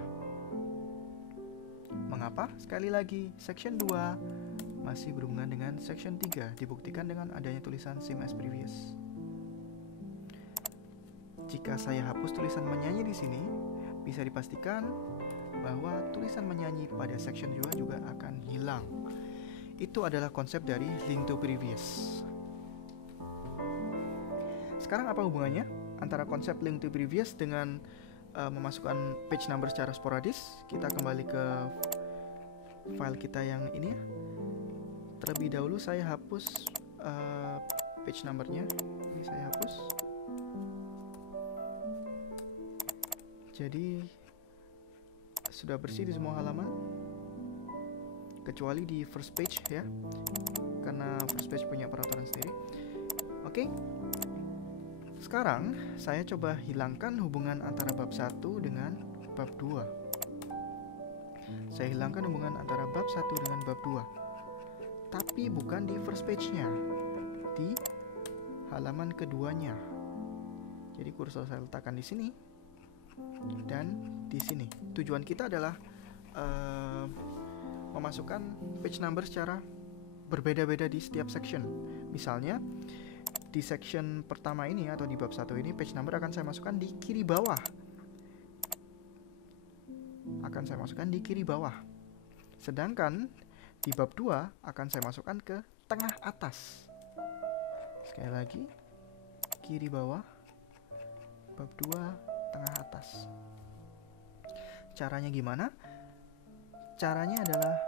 Mengapa? Sekali lagi, section 2 masih berhubungan dengan section 3, dibuktikan dengan adanya tulisan same as previous. Jika saya hapus tulisan menyanyi di sini, bisa dipastikan bahwa tulisan menyanyi pada section 2 juga akan hilang. Itu adalah konsep dari link to previous. Sekarang apa hubungannya antara konsep link to previous dengan memasukkan page number secara sporadis? Kita kembali ke file kita yang ini ya. Terlebih dahulu saya hapus page numbernya. Ini saya hapus. Jadi sudah bersih di semua halaman, kecuali di first page ya, karena first page punya peraturan sendiri. Oke. Sekarang saya coba hilangkan hubungan antara bab 1 dengan bab 2. Saya hilangkan hubungan antara bab 1 dengan bab 2. Tapi bukan di first page-nya, di halaman keduanya. Jadi kursor saya letakkan di sini dan di sini. Tujuan kita adalah memasukkan page number secara berbeda-beda di setiap section. Misalnya di section pertama ini atau di bab 1 ini, page number akan saya masukkan di kiri bawah. Sedangkan di bab 2 akan saya masukkan ke tengah atas. Sekali lagi, kiri bawah, bab 2 tengah atas. Caranya gimana? Caranya adalah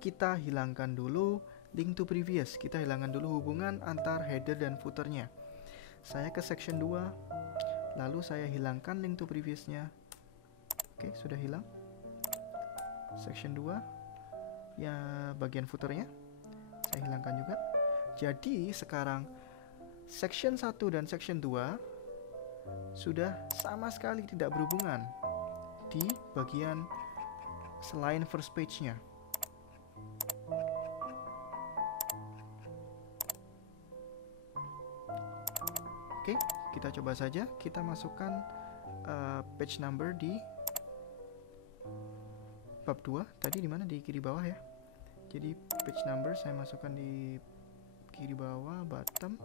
kita hilangkan dulu link to previous. Kita hilangkan dulu hubungan antar header dan footernya. Saya ke section 2, lalu saya hilangkan link to previousnya. Oke, sudah hilang. Section 2 ya, bagian footernya saya hilangkan juga. Jadi sekarang section 1 dan section 2 sudah sama sekali tidak berhubungan di bagian selain first page-nya. Oke, kita coba saja. Kita masukkan page number di bab 2. Tadi di mana? Di kiri bawah ya. Jadi page number saya masukkan di kiri bawah, bottom.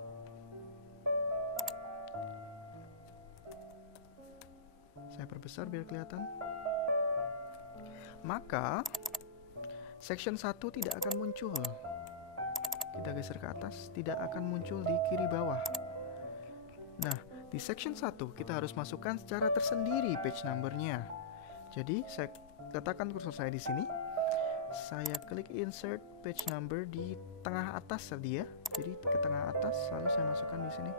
Saya perbesar biar kelihatan. Maka section 1 tidak akan muncul. Kita geser ke atas, tidak akan muncul di kiri bawah. Nah, di section 1 kita harus masukkan secara tersendiri page numbernya. Jadi saya letakkan kursor saya di sini. Saya klik insert page number di tengah atas tadi ya. Jadi ke tengah atas, lalu saya masukkan di sini.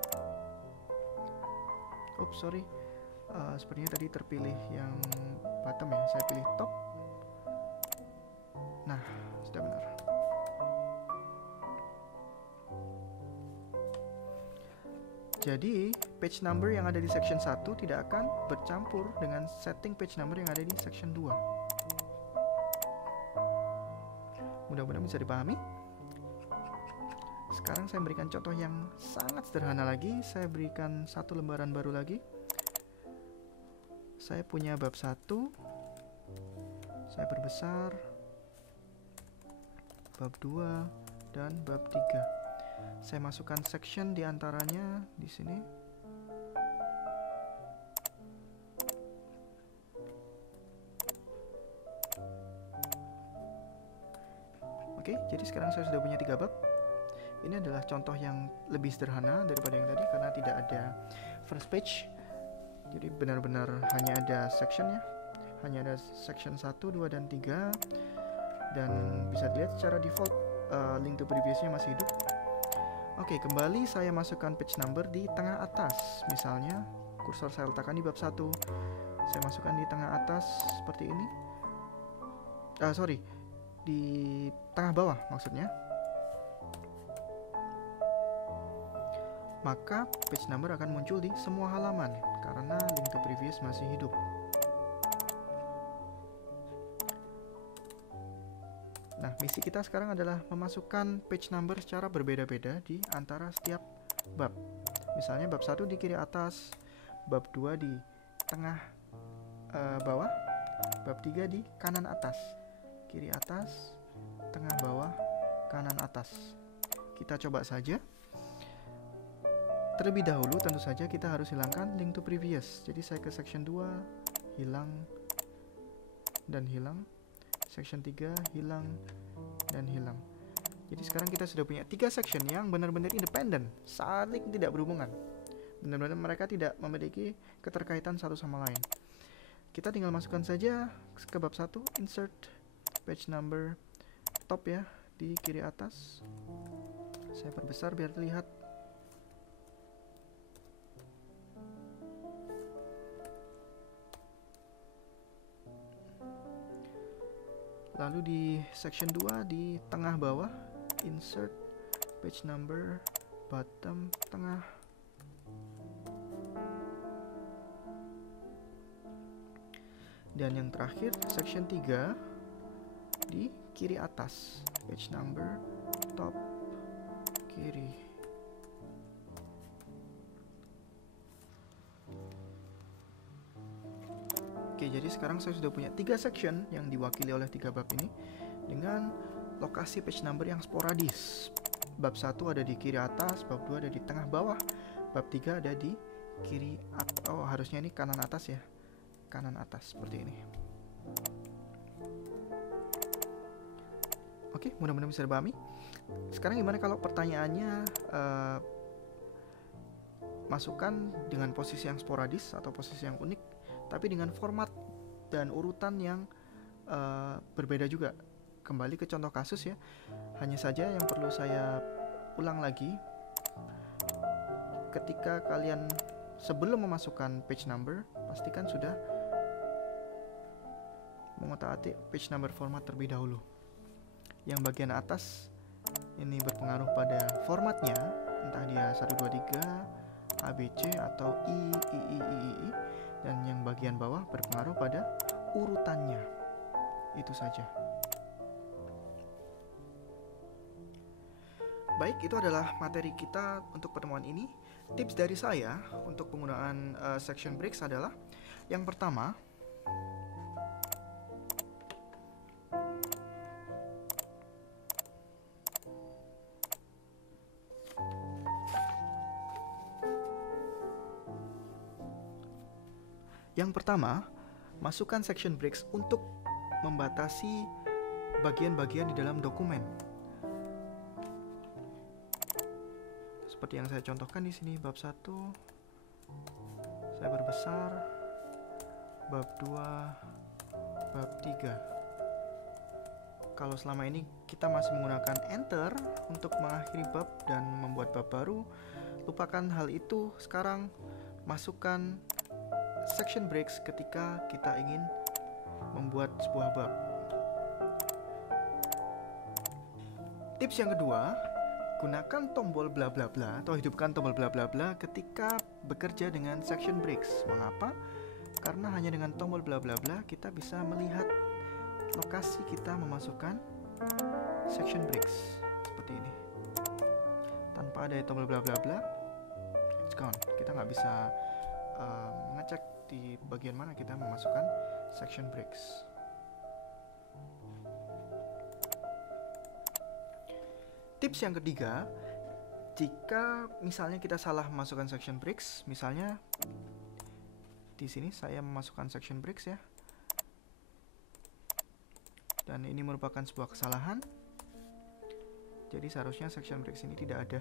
Oops, sorry. Sepertinya tadi terpilih yang bottom ya. Saya pilih top. Nah, sudah benar. Jadi page number yang ada di section 1 tidak akan bercampur dengan setting page number yang ada di section 2. Mudah-mudahan bisa dipahami. Sekarang saya berikan contoh yang sangat sederhana lagi. Saya berikan satu lembaran baru lagi. Saya punya bab 1. Saya perbesar. Bab 2 dan bab 3. Saya masukkan section di antaranya di sini. Oke, jadi sekarang saya sudah punya 3 bab. Ini adalah contoh yang lebih sederhana daripada yang tadi karena tidak ada first page. Jadi benar-benar hanya ada sectionnya. Hanya ada section 1, 2, dan 3. Dan bisa dilihat secara default link to previousnya masih hidup. Oke, kembali saya masukkan page number di tengah atas. Misalnya kursor saya letakkan di bab 1. Saya masukkan di tengah atas seperti ini. Di tengah bawah maksudnya. Maka page number akan muncul di semua halaman karena link to previous masih hidup. Nah, misi kita sekarang adalah memasukkan page number secara berbeda-beda di antara setiap bab. Misalnya bab 1 di kiri atas, bab 2 di tengah bawah, bab 3 di kanan atas. Kiri atas, tengah bawah, kanan atas. Kita coba saja. Terlebih dahulu tentu saja kita harus hilangkan link to previous. Jadi saya ke section 2, hilang dan hilang. Section 3, hilang dan hilang. Jadi sekarang kita sudah punya 3 section yang benar-benar independen, saling tidak berhubungan. Benar-benar mereka tidak memiliki keterkaitan satu sama lain. Kita tinggal masukkan saja ke bab 1, insert page number top ya, di kiri atas. Saya perbesar biar terlihat. Lalu di section 2 di tengah bawah, insert page number bottom tengah. Dan yang terakhir section 3 di kiri atas, page number top kiri. Oke, jadi sekarang saya sudah punya 3 section yang diwakili oleh 3 bab ini dengan lokasi page number yang sporadis. Bab 1 ada di kiri atas, bab 2 ada di tengah bawah, bab 3 ada di kiri atas. Oh, harusnya ini kanan atas ya. Kanan atas seperti ini. Oke, mudah-mudahan bisa dipahami. Sekarang gimana kalau pertanyaannya masukkan dengan posisi yang sporadis atau posisi yang unik, tapi dengan format dan urutan yang berbeda juga. Kembali ke contoh kasus ya. Hanya saja yang perlu saya ulang lagi, ketika kalian sebelum memasukkan page number, pastikan sudah mengotak-atik page number format terlebih dahulu. Yang bagian atas ini berpengaruh pada formatnya, entah dia 1, 2, 3, ABC atau I. Dan yang bagian bawah berpengaruh pada urutannya. Itu saja. Baik, itu adalah materi kita untuk pertemuan ini. Tips dari saya untuk penggunaan section breaks adalah yang pertama, masukkan section breaks untuk membatasi bagian-bagian di dalam dokumen. Seperti yang saya contohkan di sini, bab 1 saya perbesar, bab 2, bab 3. Kalau selama ini kita masih menggunakan enter untuk mengakhiri bab dan membuat bab baru, lupakan hal itu. Sekarang masukkan section breaks ketika kita ingin membuat sebuah bab. Tips yang kedua, gunakan tombol bla bla bla atau hidupkan tombol bla bla bla ketika bekerja dengan section breaks. Mengapa? Karena hanya dengan tombol bla bla bla kita bisa melihat lokasi kita memasukkan section breaks seperti ini. Tanpa ada tombol bla bla bla, it's gone. Kita nggak bisa mengecek di bagian mana kita memasukkan section breaks. Tips yang ketiga, jika misalnya kita salah memasukkan section breaks, misalnya di sini saya memasukkan section breaks ya, dan ini merupakan sebuah kesalahan. Jadi seharusnya section breaks ini tidak ada.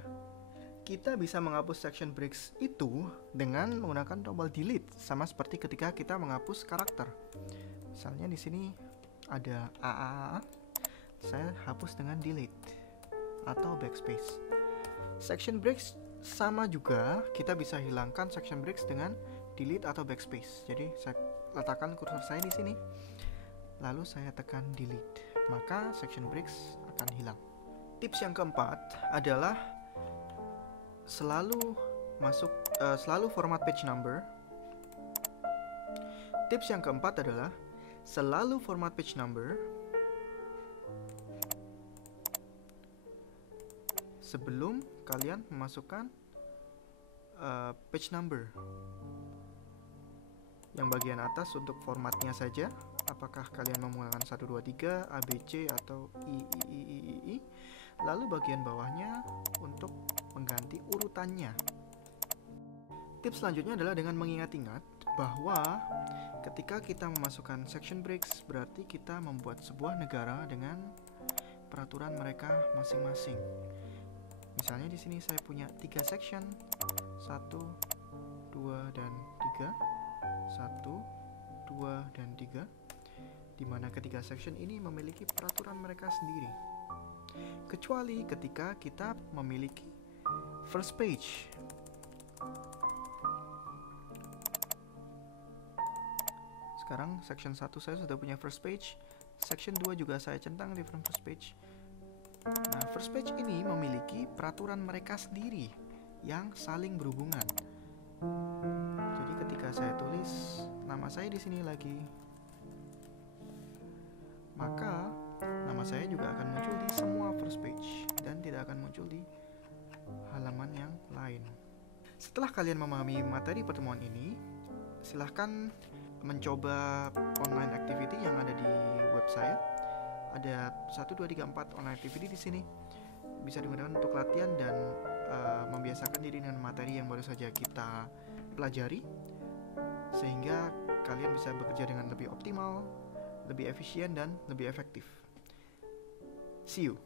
Kita bisa menghapus section breaks itu dengan menggunakan tombol delete, sama seperti ketika kita menghapus karakter. Misalnya di sini ada AAA, saya hapus dengan delete atau backspace. Section breaks sama juga, kita bisa hilangkan section breaks dengan delete atau backspace. Jadi saya letakkan kursor saya di sini, lalu saya tekan delete, maka section breaks akan hilang. Tips yang keempat adalah selalu format page number. Tips yang keempat adalah selalu format page number sebelum kalian memasukkan page number. Yang bagian atas untuk formatnya saja, apakah kalian menggunakan 1, 2, 3, ABC atau I. Lalu bagian bawahnya untuk mengganti urutannya. Tips selanjutnya adalah dengan mengingat-ingat bahwa ketika kita memasukkan section breaks, berarti kita membuat sebuah negara dengan peraturan mereka masing-masing. Misalnya di sini saya punya 3 section, 1, 2, dan 3, 1, 2, dan 3, di mana ketiga section ini memiliki peraturan mereka sendiri. Kecuali ketika kita memiliki first page. Sekarang section 1 saya sudah punya first page, section 2 juga saya centang di first page. Nah, first page ini memiliki peraturan mereka sendiri yang saling berhubungan. Jadi ketika saya tulis nama saya di sini lagi, maka nama saya juga akan muncul di semua first page dan tidak akan muncul di halaman yang lain. Setelah kalian memahami materi pertemuan ini, silahkan mencoba online activity yang ada di web saya. Ada 1, 2, 3, 4 online activity di sini. Bisa digunakan untuk latihan dan membiasakan diri dengan materi yang baru saja kita pelajari, sehingga kalian bisa bekerja dengan lebih optimal, lebih efisien, dan lebih efektif. See you.